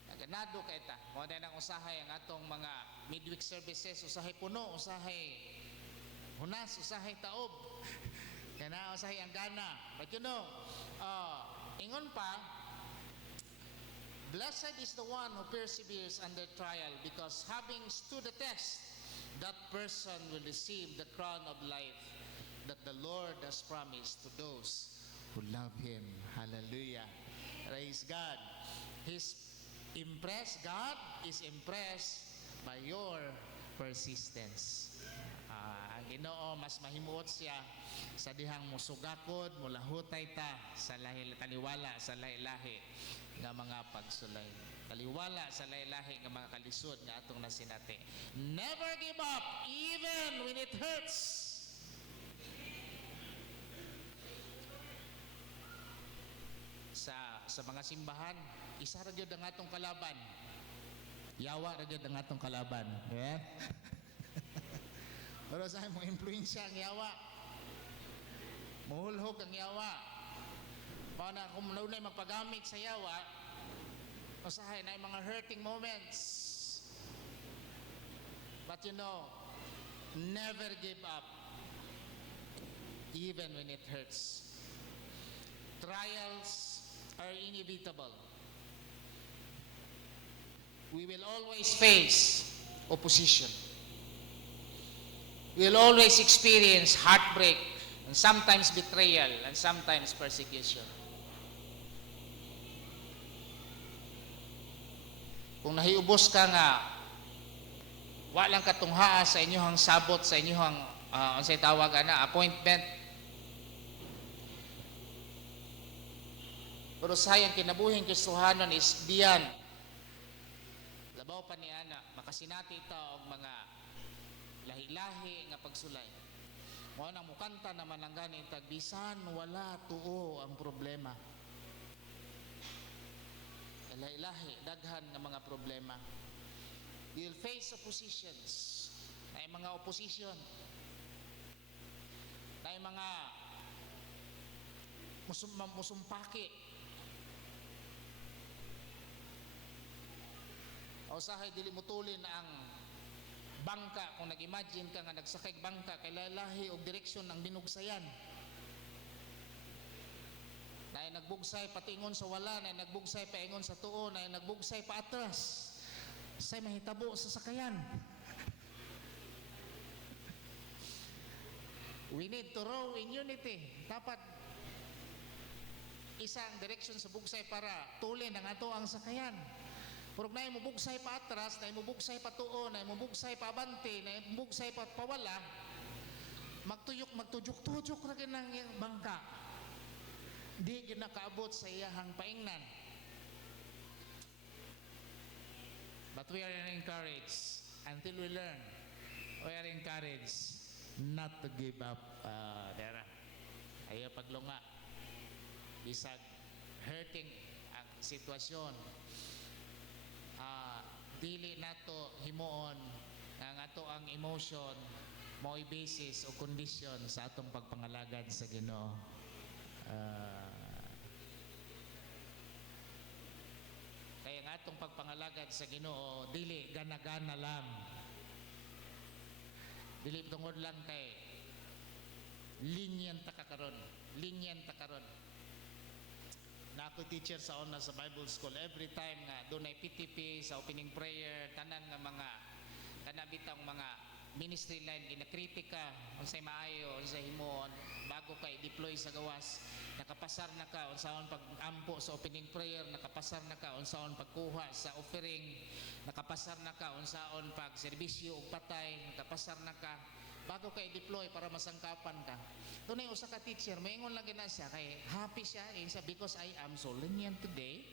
Naganado kay ta. Mo na nang usahay ang atong mga midweek services, usahay puno, usahay hunas, usahay taob. Kana usahay ang gana. But you know, ingon pa, blessed is the one who perseveres under trial, because having stood the test, that person will receive the crown of life that the Lord has promised to those who love Him. Hallelujah. Praise God. God is impressed by your persistence. Ang Ginoo mas mahimuot siya sa dihang musugakod, mulahutay ta sa taliwala sa lahi-lahi nga mga pagsulay. Taliwala sa lahi-lahi nga mga kalisod nga atong nasinati. Never give up even when it hurts. Sa mga simbahan, isa ra gyud ang atong kalaban. Yawa ra gyud ang atong kalaban. Yeah? Pero sa mo impluwensya ang yawa. Muhulhog ang yawa. Para kung naunay magpagamit sa yawa, usahay na mga hurting moments. But you know, never give up even when it hurts. Trials are inevitable. We will always face opposition. We will always experience heartbreak, and sometimes betrayal, and sometimes persecution. Kung nahiubos ka nga, walang katunghaa sa inyong sabot, sa inyong say tawag na appointment, pero sayang kinabuhing Kristohanon is diyan. Labaw pa ni ana, makasinati ita og mga lahi-lahi nga pagsulay. Mo nang mukanta naman ang ganing tagbisan, wala tuo ang problema. Lahi-lahi, daghan nga mga problema. You'll face oppositions. Na mga opposition. Na mga musumpaki. Usahay dili mutulin ang bangka. Kung nag-imagine ka nga nagsakay bangka, kay lahi og direksyon ang binugsayan. Na nagbugsay patingon sa wala, na nagbugsay paingon sa tuo, na nagbugsay pa atras. Say mahitabo sa sakayan. We need to row in unity. Dapat isang direksyon sa bugsay para tulin ang ato ang sakayan. Pero na imubugsay pa atras, na imubugsay pa tuo, na imubugsay pa abante, na imubugsay pa pawala, magtujuk-tujuk na ginang bangka. Di ginakaabot sa iyahang paingnan. But we are encouraged until we learn. We are encouraged not to give up. Ayaw paglunga. Bisag hurting ang sitwasyon. Dili nato himuon ang ato ang emotion mo'y basis o condition sa atong pagpangalagad sa Ginoo. atong pagpangalagad sa Ginoo dili gana-gana lang. Dili tungod lang kay lenient ta karon. Lenient ta karon. Na ako teacher sa una sa Bible School, every time nga dunay PTP sa opening prayer, tanan nga mga kanabitang mga ministry line ginakritika unsay maayo, unsay himuon bago ka i-deploy sa gawas. Nakapasar na ka unsaon pag-ampo sa opening prayer, nakapasar na ka unsaon pagkuha sa offering, nakapasar na ka unsaon pag serbisyo og patay, nakapasar na ka bago ka i-deploy para masangkapan ka. Dunay usa ka teacher, maingon lang gina siya kay happy siya, because I am so lenient today.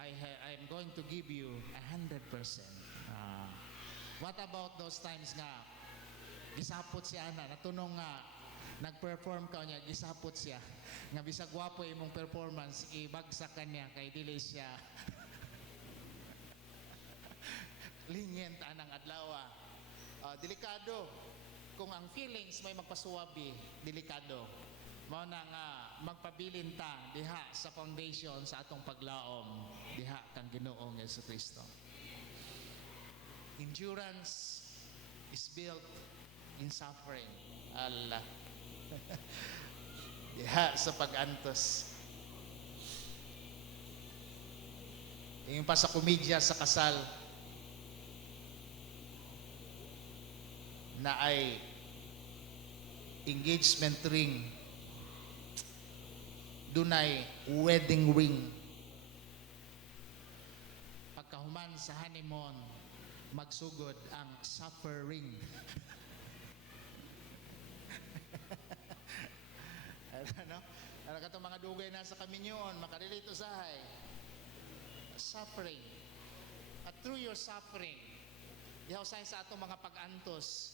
I am going to give you 100%. What about those times nga gisapot siya na natunong nga nag-perform ka niya, gisapot siya nga bisag gwapo imong performance ibagsak ka niya kay dili siya lenient anang adlaw. Delikado kung ang feelings may magpasuwabi, delikado. Mao na nga magpabilin ta diha sa foundation sa atong paglaom diha kang Ginoong Jesucristo. Endurance is built in suffering. Allah. Diha sa pag-antos. Tingin pa sa komedya sa kasal na ay engagement ring, dunay wedding ring. Pagkahuman sa honeymoon, magsugod ang suffering. Ano? Ano ka mga dugay na sa kaminyon, makarelate usahay. Suffering. At through your suffering, diha usahay sa atong mga pag-antos,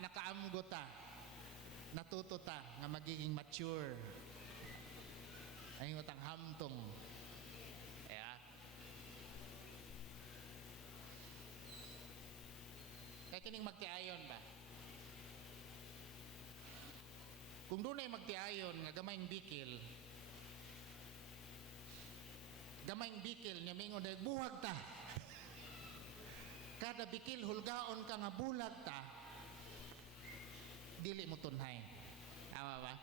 nakaamgo ta, natuto ta nga magiging mature. Ay utang hamtong. Kaya kining magtiayon ba? Kung doon ay magtiayon nga gamayng bikil niya mingon dahil buhag ta. Kada bikil hulgaon ka nga bulag ta, dili mo tunhay. Tama ba?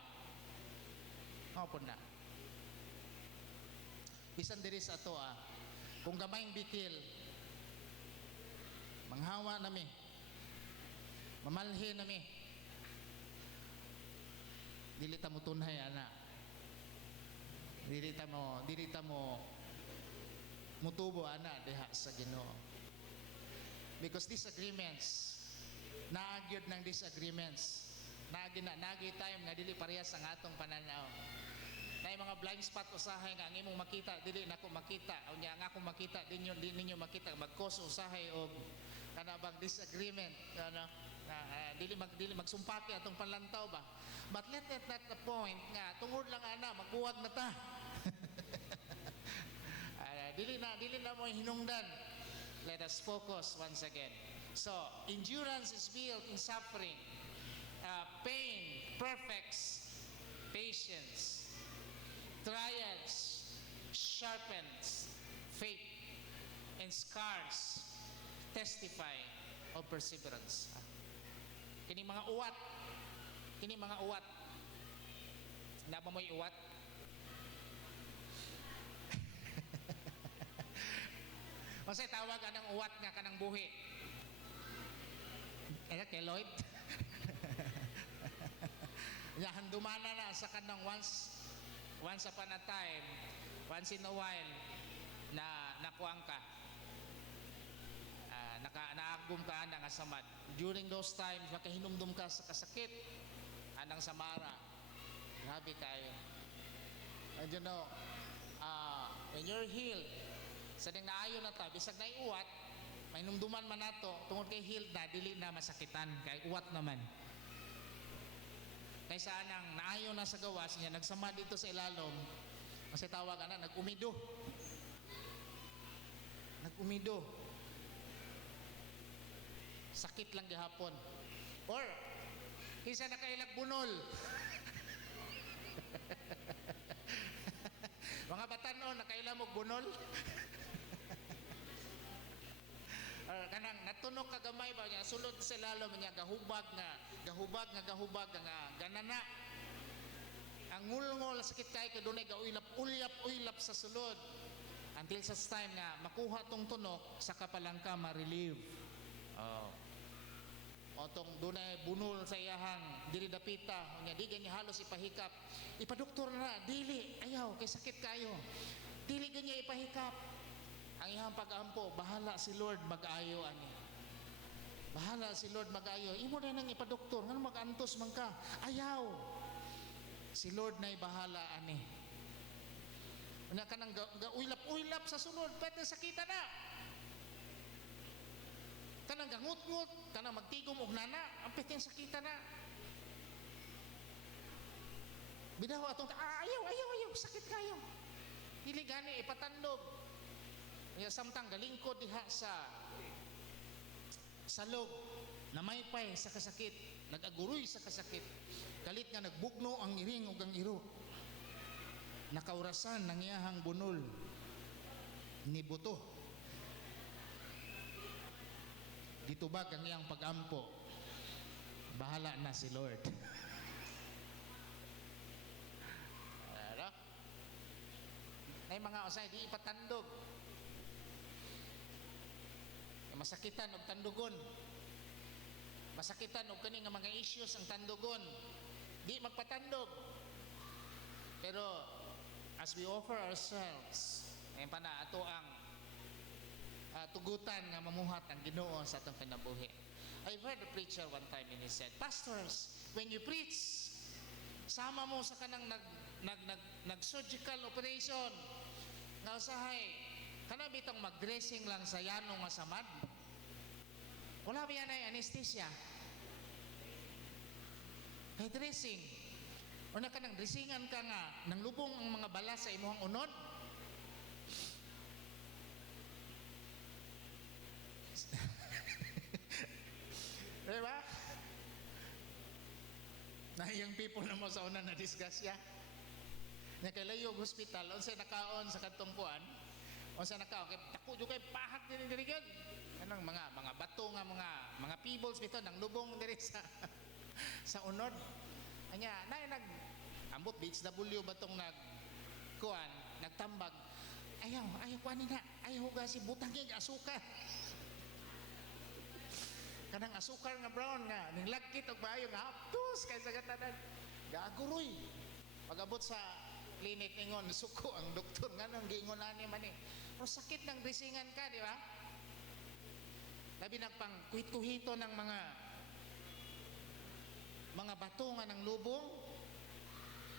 Oo po na. Bisan diri sa ato kung gamayng bikil, manghawa nami, mamalhi nami, dili ta mo tunhay ana. Dili ta mo mutubo ana diha sa Ginoo. Because disagreements, naagyod ng disagreements. Nagi time nga dili parehas ang atong pananaw. Nay mga blind spot usahay nga ang imong makita dili nako makita, unya nga akong makita di ninyo makita, mag-cause usahay og kanabang disagreement, ano? Dili magsumpati atong panlantaw ba. But let it at the point nga tungod lang ana magbuwag na ta. Dili na mo hinungdan. Let us focus once again. So, endurance is built in suffering. Pain perfects patience. Trials sharpens faith. And scars testify of perseverance. Kini mga uwat. Naba mo'y uwat? Kasi tawag anang uwat nga kanang buhi. Kay Lloyd. Handumana na sa kanang once upon a time, once in a while, na nakuang ka. Naagum ka anang asamad. During those times, makahinumdum ka sa kasakit, anang samara. Grabe kayo. And you know, when you're healed, sa ding naayo na ta, bisag na iuwat, may numduman man nato, tungod kay healed na, dili na masakitan, kay uwat naman. Kaysa anang naayo na sa gawas niya, nagsama dito sa ilalom, kasi tawag na, nag-umido. Sakit lang gihapon. Or, isa nakailag bunol. Mga batanon, nakaila mo bunol? Kanang natunog ka gamay ba niya, sulod sa lalo niya, gahubag nga ganana. Ang ngulngol sakit kay kadunay ulyap sa sulod. Until sa time nga makuha tong tunok sa kapalangka ma-relieve. O tong dunay bunol sa iyahang dili dapita, nya di ganya halos ipahikap. Ipadoktor na dili ayaw kay sakit kayo. Dili ganya ipahikap. Ang iyang pag-ampo, bahala si Lord mag-ayo ani. Bahala si Lord mag-ayo. Imo na nang ipadoktor ngano mag-antos man ka. Ayaw. Si Lord na'y bahala ani. Una ka nang uylap sa sunod, pwede sakita na. Kanang gangut-ngut, kanang magtigom og nana, ang pwede sakita na. Bidaw atong ayaw, sakit kayo. Dili gani ipatandog. Kaya samtang galingkod diha sa salog, namaypay sa kasakit, nag-aguroy sa kasakit. Kalit nga nagbugno ang iring ug ang iro. Nakaurasan ng iyahang bunol ni buto. Ditubag ang iyang pag-ampo. Bahala na si Lord. Ano? Ay mga usay di ipatandog. Masakitan og tandugon. Masakitan og kani nga mga issues ang tandugon. Di magpatandog. Pero as we offer ourselves, ay pa na ato ang tugutan nga mamuhat ang Ginoo sa atong kinabuhi. I heard a preacher one time and he said, "Pastors, when you preach, sama mo sa kanang nag-surgical operation nga usahay, kana bitong mag-dressing lang sa yanong nga samad. Wala ba yan ay anesthesia? Kay dressing. O na ka nang dressingan ka nga, nang lubong ang mga bala sa imuhang unod. Diba? Na yung people na mo sa una na disgrasya. Nga kay Layog Hospital, unsay nakaon sa katungkuan, unsay nakaon, kay tako jud kay pahak din diri gyud. Anong mga bato nga mga pebbles bito nang lubong diri sa sa unod. Anya, nag ambot BHW batong nagtambag. Ayaw kuanin na. Ayaw ga si butang yung asukar. Kanang asukar nga brown nga, ning lagkit og maayo nga haptus kay sa gatanan. Gaguroy. Pag-abot sa clinic ningon suko ang doktor nga nang giingon ani man eh. Pero sakit ng drisingan ka, di ba? Labi nagpang kuhit-kuhito ng mga bato nga ng lubong.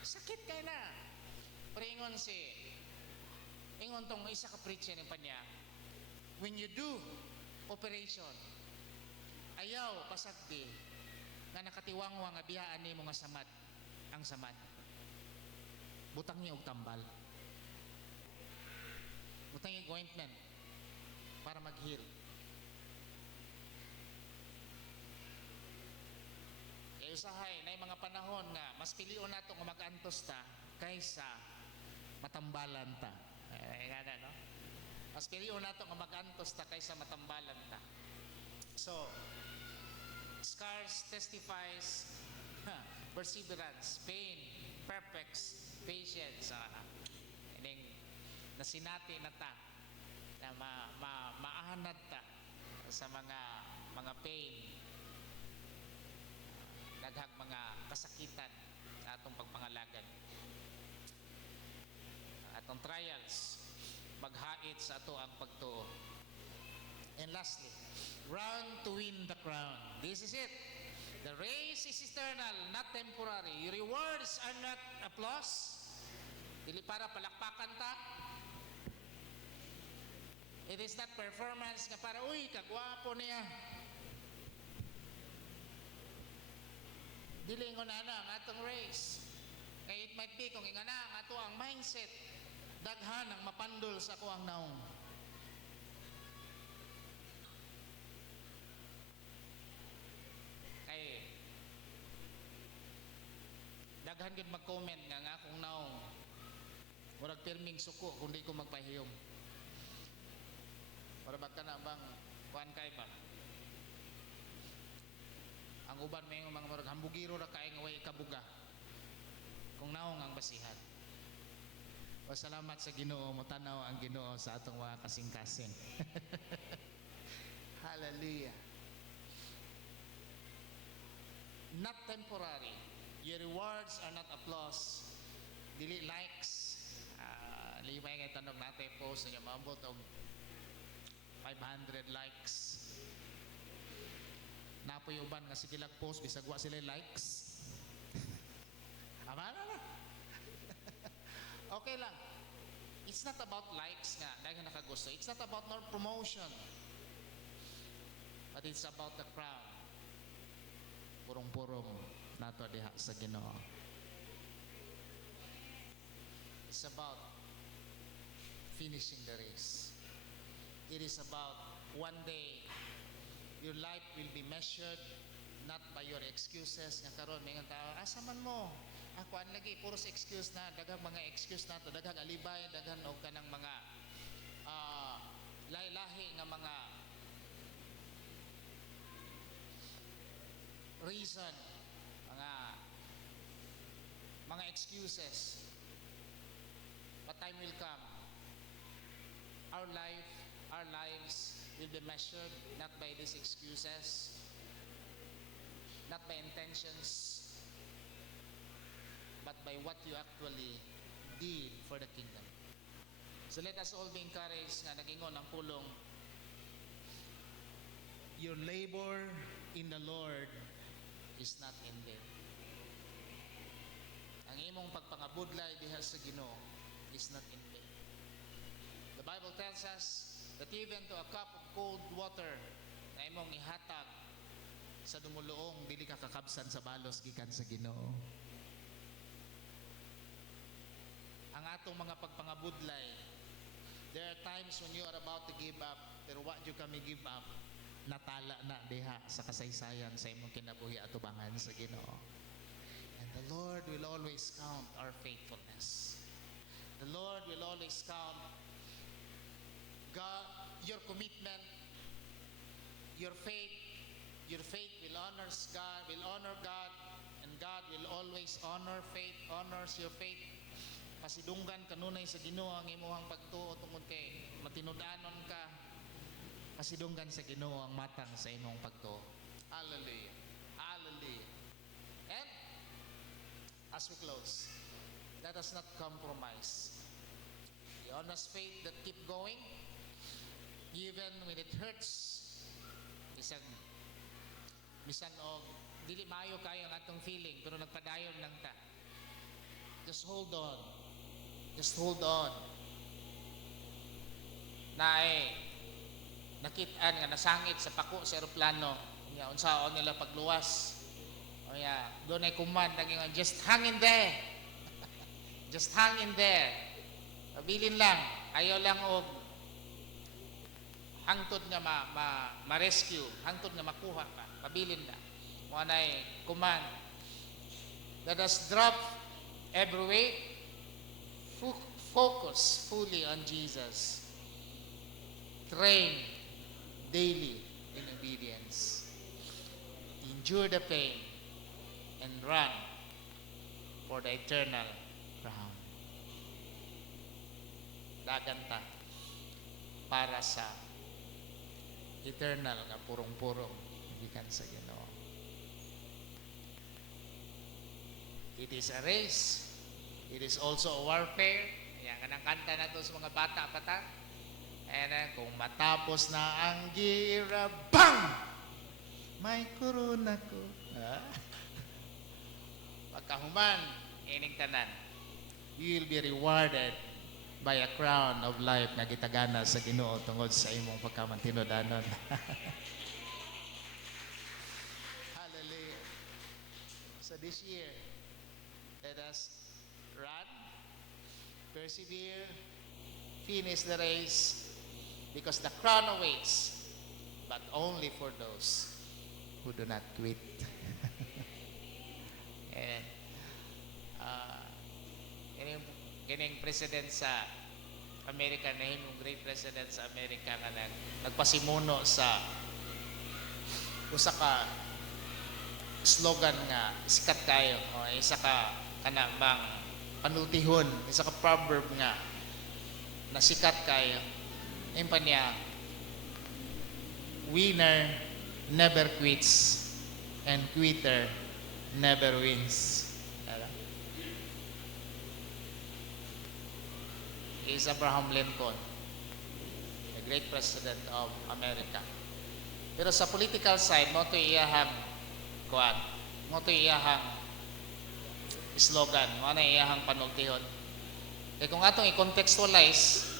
Sakit kay na. Pero ingon tong isa ka preacher ni panya, when you do operation, ayaw pasagdi nga nakatiwangwang nga biyaan ni mga samad, ang samad. Butang niya og tambal. Butang niya ointment para mag-heal. Kaya usahay, na mga panahon nga, mas pilion nato nga mag-antos ta kaysa matambalan ta. Nga no? Mas pilion nato nga mag-antos ta kaysa matambalan ta. So, scars testifies perseverance, pain, perfects, patience. Ining nasinati na ta na maahanad ta sa mga pain, daghang mga kasakitan sa atong pagpangalagad, atong trials, maghait sa ato ang pagtuo. And lastly, run to win the crown. This is it. The race is eternal, not temporary. Your rewards are not applause. Dili para palakpakan ta. It is not performance nga para, uy, kagwapo niya. Dili nga na ang atong race. Kaya it might be kung nga na ang ato ang mindset, daghan ang mapandol sa ako ang naong. Kay daghan gid mag-comment nga akong naong Murag pirming suko kung di ko magpahiyom. Para baka na bang kuan kay ba? Ang uban may mga murag hambugiro ra kay nga way kabuga. Kung naong ang basihan. Pasalamat sa Ginoo, mo tanaw ang Ginoo sa atong mga kasing-kasing. Hallelujah. Not temporary. Your rewards are not applause. Dili likes. Limay nga tanong natin post niya maabot og 500 likes. Napoy uban nga sige post bisag wa sila likes. Ama na. Okay lang. It's not about likes nga dahil nakagusto. It's not about more promotion. But it's about the crown. Purong-purong nato diha sa Ginoo. It's about finishing the race. It is about one day your life will be measured not by your excuses. Nga karon may nga tao, asa man mo? Ako an lagi puros excuse na, daghang mga excuse na to, daghang alibay, daghang og kanang mga lahi-lahi nga mga reason, mga excuses. But time will come. Our lives will be measured not by these excuses, not by intentions, but by what you actually did for the kingdom. So let us all be encouraged nga nagingon ang pulong. Your labor in the Lord is not ended. Ang imong pagpangabudlay diha sa Ginoo is not ended. The Bible tells us that even to a cup of cold water na imong ihatag sa dumuluong dili ka kakabsan sa balos gikan sa Ginoo. Ang atong mga pagpangabudlay, there are times when you are about to give up, pero what you kami give up, natala na diha sa kasaysayan sa imong kinabuhi atubangan sa Ginoo. And the Lord will always count our faithfulness. The Lord will always count God, your commitment, your faith will honor God, and God will always honors your faith. Pasidunggan kanunay sa Ginoo ang imong pagtuo tungod kay matinud-anon ka. Pasidunggan sa Ginoo ang matang sa imong pagtuo. Hallelujah. Hallelujah. And as we close, let us not compromise. The honest faith that keep going, even when it hurts. Bisan og dili maayo kayo ang atong feeling pero nagpadayon lang ta. Just hold on. Just hold on. Nakit-an nga nasangit sa pako sa eroplano. Nya unsaon nila pagluwas. O ya, doon ay command naging just hang in there. Just hang in there. Pabilin lang. Ayaw lang og hangtod nga ma-rescue, hangtod nga makuha ka, pabilin na. Mga na'y command. Let us drop every weight, focus fully on Jesus. Train daily in obedience. Endure the pain and run for the eternal crown. Daganta para sa eternal nga purong-purong gikan sa Ginoo. It is a race. It is also a warfare. Yan kanang kanta na to sa mga bata pa ta. And kung matapos na ang gira, bang! May corona ko. Pagkahuman, ining tanan, you will be rewarded by a crown of life na gitagana sa Ginoo tungod sa imong pagkamantinodanon. Hallelujah. So this year, let us run, persevere, finish the race, because the crown awaits, but only for those who do not quit. And kining president sa Amerika na himong great president sa Amerika nga nagpasimuno sa usa ka slogan nga sikat kayo o isa ka kanang panutihon, isa ka proverb nga na sikat kayo. Impa niya, winner never quits and quitter never wins. Is Abraham Lincoln, the great president of America. Pero sa political side, mo ito iyahang kuan, mo ito iyahang slogan, mo na iyahang panultihon. Kaya kung atong i-contextualize,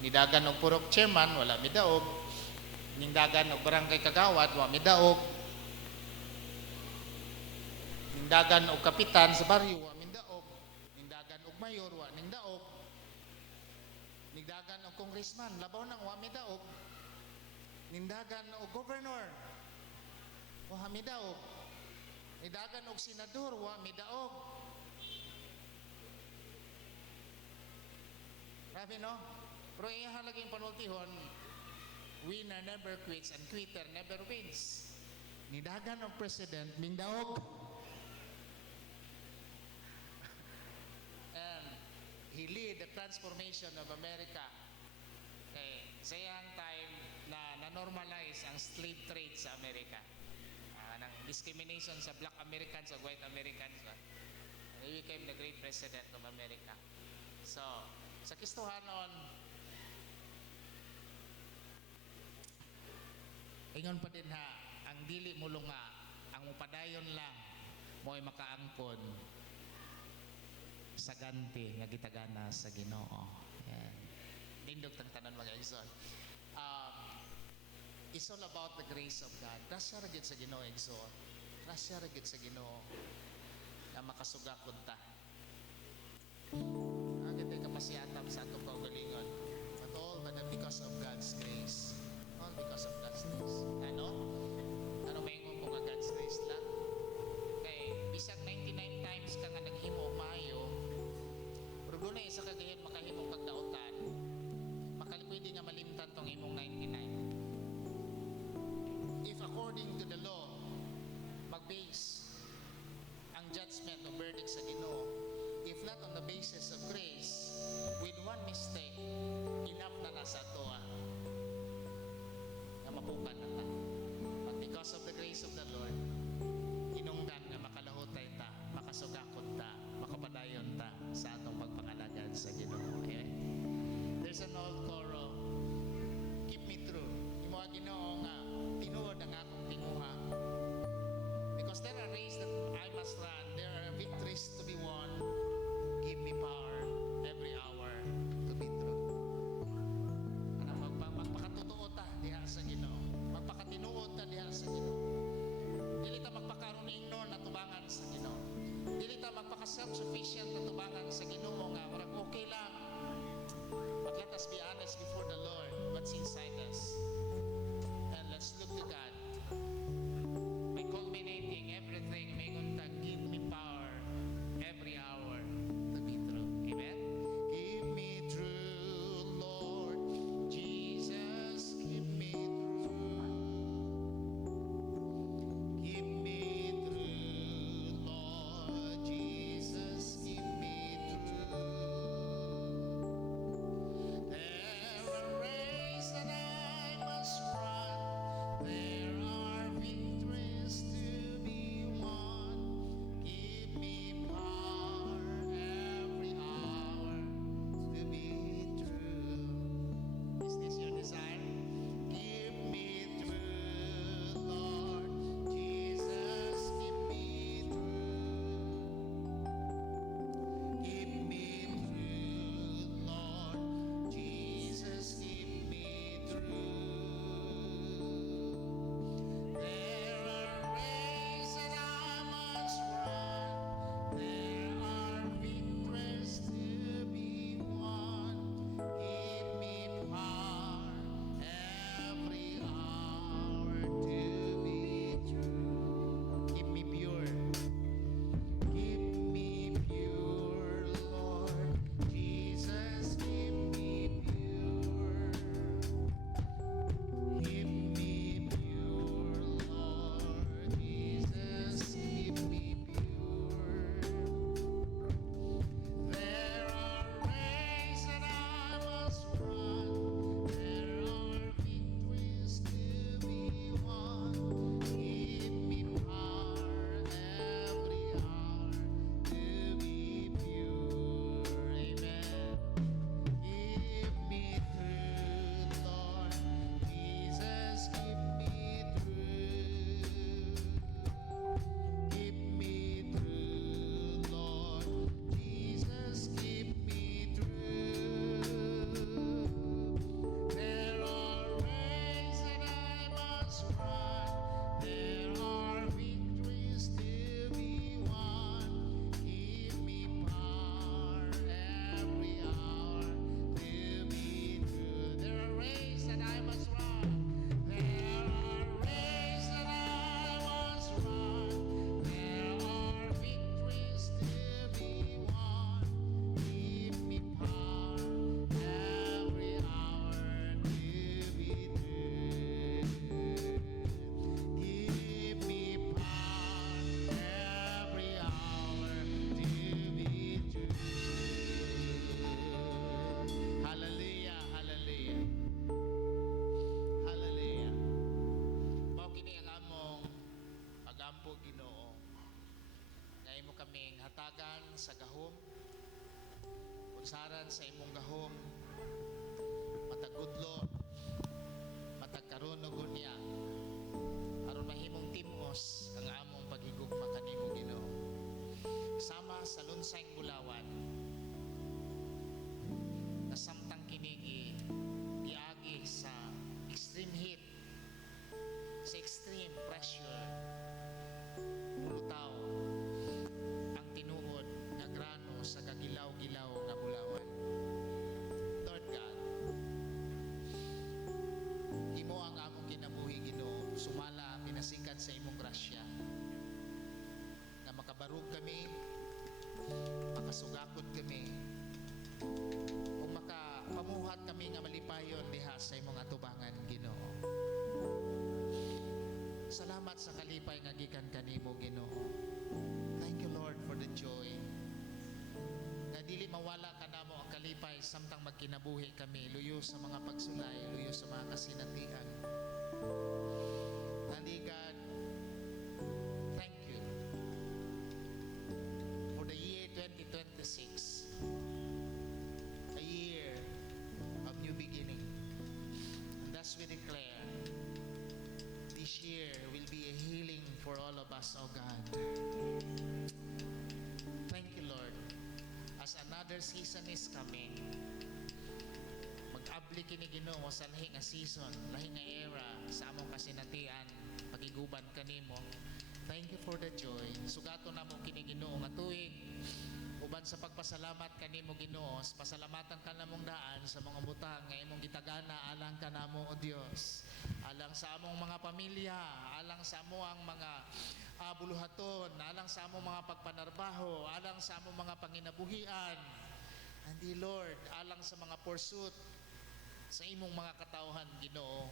nidagan og purok chairman, wala midaog. Nindagan og barangay kagawad, wala midaog. Nindagan og kapitan sa baryo, wala midaog. Nindagan og mayor, wala nindaog. Nindagan og congressman, labaw nang wala midaog. Nindagan og governor, wala midaog. Nindagan og senador, wala midaog. Grabe no? Pero iyahan lagi yung panultihon, winner never quits and quitter never wins. Nidagan ng president, mingdaog. And he lead the transformation of America. Sa iyang time na na-normalize ang slave trade sa Amerika. Ng discrimination sa black Americans o white Americans. He became the great president of America. So, sa kistuhanon, ingon pa din ha, ang dili mo nga, ang upadayon lang, mo ay makaangkon sa ganti nga gitagana sa Ginoo. Yan. Nindog tang tanan mga igsoon. It's all about the grace of God. Rasya ra gyud sa Ginoo igsoon. Rasya ra gyud sa Ginoo na makasugakod ta. Agad ay kapasyatam sa atong kaugalingon. But all but because of God's grace. All because of God's grace. Ano? Ano maingon mo nga God's grace lang? Kay bisag 99 times ka nga naghimo og maayo, pero doon na isa kagayon makahimo kag daotan, pwede nga malimtan tong imong 99. If according to the law, mag-base ang judgment o verdict sa Ginoo, if not on the basis of grace, with one mistake, enough na nasa toa na mapukan na ta. But because of the grace of the Lord, hinungdan nga makalahutay ta, makasugakot ta, makapadayon ta sa atong pagpangalagad sa Ginoo. Amen. There's an old choro, keep me true. Imo Ginoo nga tinuod ang akong tinguha. Because there are races that I must run, there are victories to be won. Give me power every hour to be true. Ano, magpakatotoo ta diha sa Ginoo. Magpakatinuod ta diha sa Ginoo. Dili ta magpakaruning no na tubangan sa Ginoo. Dili ta magpaka-self-sufficient na tubangan sa Ginoo nga marag okay lang. But let us be honest before the Lord what's inside us. And let's look to God. By culminating everything, may gunta, give me power every hour to be true. Amen? Give me true, Lord Jesus, give me true. Give me true, Lord Jesus, give me true. hatagan sa gahom, unsaran sa imong gahom, matagudlo, matagkaroon og unya, aron mahimong timos ang among paghigugma kanimo Ginoo. Sama sa lunsayng bulawan, na samtang kinigi giagi sa extreme heat, sa extreme pressure, pulutaw ang tinuod nga grano sa kagilaw-gilaw nga bulawan. Lord God, imo ang among kinabuhi Ginoo, sumala pinasikan sa imong grasya na makabarug kami, makasugakod kami, o makapamuhat kami nga malipayon diha sa imong atubangan Ginoo. Salamat sa kalipay nga gikan kanimo Ginoo. Thank you Lord for the joy na dili mawala kanamo ang kalipay samtang magkinabuhi kami luyo sa mga pagsulay, luyo sa mga kasinatian. Holy God, thank you for the year 2026, a year of new beginning. And thus we declare, this year will be a healing for all of us, oh God. Thank you, Lord. As another season is coming, mag-abli kini Ginoo sa lahi nga season, lahi nga era sa among kasinatian, pagiguban kanimo. Thank you for the joy. Sugato na mo kini Ginoo nga tuig, uban sa pagpasalamat kanimo Ginoo, pasalamatan ka namong daan sa mga butang nga imong gitagana alang kanamo o Dios, alang sa among mga pamilya, alang sa among mga buluhaton, alang sa among mga pagpanarbaho, alang sa among mga panginabuhian, and Lord, alang sa mga pursuit sa imong mga katawhan Ginoo.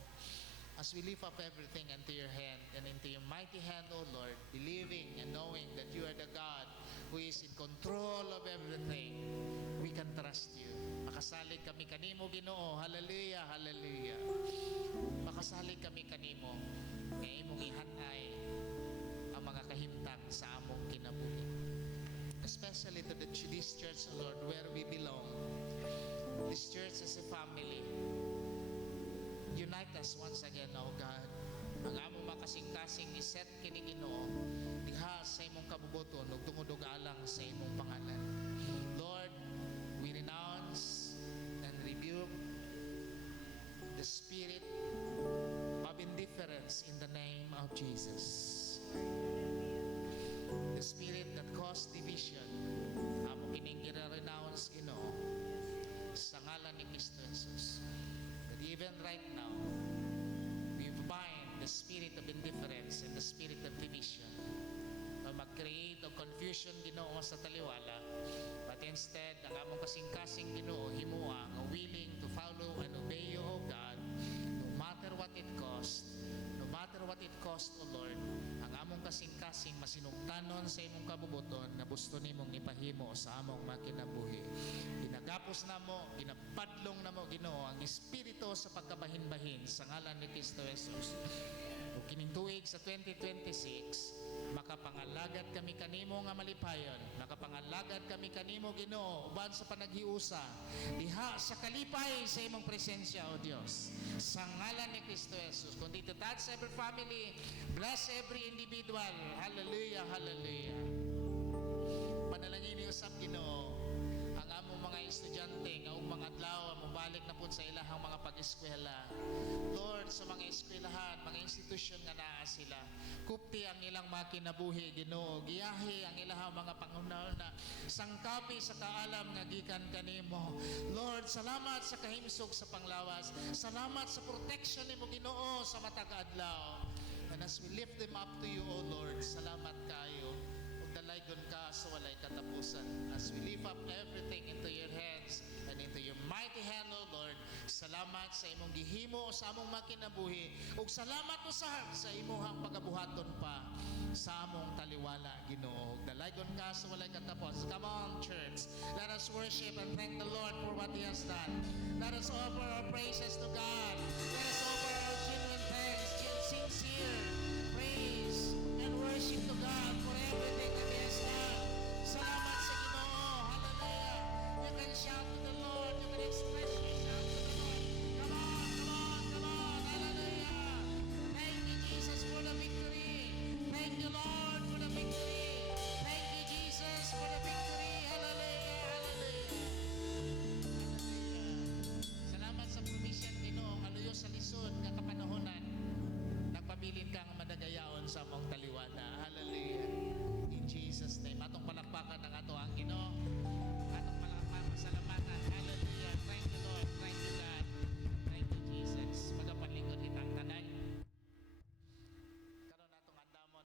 As we lift up everything into your hand and into your mighty hand, O Lord, believing and knowing that you are the God who is in control of everything, we can trust you. Makasalig kami kanimo Ginoo. Hallelujah, hallelujah. Makasalig kami kanimo nga imong ihanay ang mga kahimtang sa among kinabuhi. Especially to this church, O Lord, where we belong. This church is a family. Unite us once again, O God. Ang among makasing-kasing iset kini Ginoo diha sa imong kabubuton ug tungod og alang sa imong pangalan. Lord, we renounce and rebuke the spirit of indifference in the name of Jesus. The spirit that caused division, among kining gira-renounce Ginoo sa ngalan ni Kristo Jesus. That even right now, we bind the spirit of indifference and the spirit of division na mag-create of confusion Ginoo sa taliwala, but instead ang among kasing-kasing Ginoo himua nga willing to follow and obey you, O God, no matter what it cost. No matter what it cost, O Lord, ang among kasing-kasing masinugtanon sa imong kabubuton na gusto nimong ipahimo sa among makinabuhi. Ginagapos na mo, ginapadlong na mo Ginoo ang espiritu sa pagkabahin-bahin sa ngalan ni Kristo Jesus. O kining tuig sa 2026, makapangalagad kami kanimo nga malipayon, makapangalagad kami kanimo Ginoo uban sa panaghiusa diha sa kalipay sa imong presensya, O Dios, sa ngalan ni Kristo Jesus. Kundi to touch every family, bless every individual. Hallelujah, hallelujah. Panalangin ni usab Ginoo ang among mga estudyante nga mga adlaw mo balik na pud sa ilahang mga pag-eskwela. Lord, sa mga eskwelahan, mga institusyon nga naa sila, kupti ang ilang mga kinabuhi Ginoo, giyahi ang ilahang mga pangunahuna, sangkapi sa kaalam nga gikan kanimo. Lord, salamat sa kahimsog sa panglawas, salamat sa protection nimo Ginoo sa matag adlaw. And as we lift them up to you, O Lord, salamat kayo. Dalaygon ka sa walay katapusan. As we lift up everything into your hands and into your mighty hand, O Lord, salamat sa imong gihimo sa among makinabuhi ug salamat usab sa imong pagabuhaton pa sa among taliwala Ginoo. Dalaygon ka sa walay katapusan. Come on, church, let us worship and thank the Lord for what He has done. Let us offer our praises to God. Let us offer our genuine thanks, sincere praise and worship to God for everything that He has done. Salamat na. Hallelujah.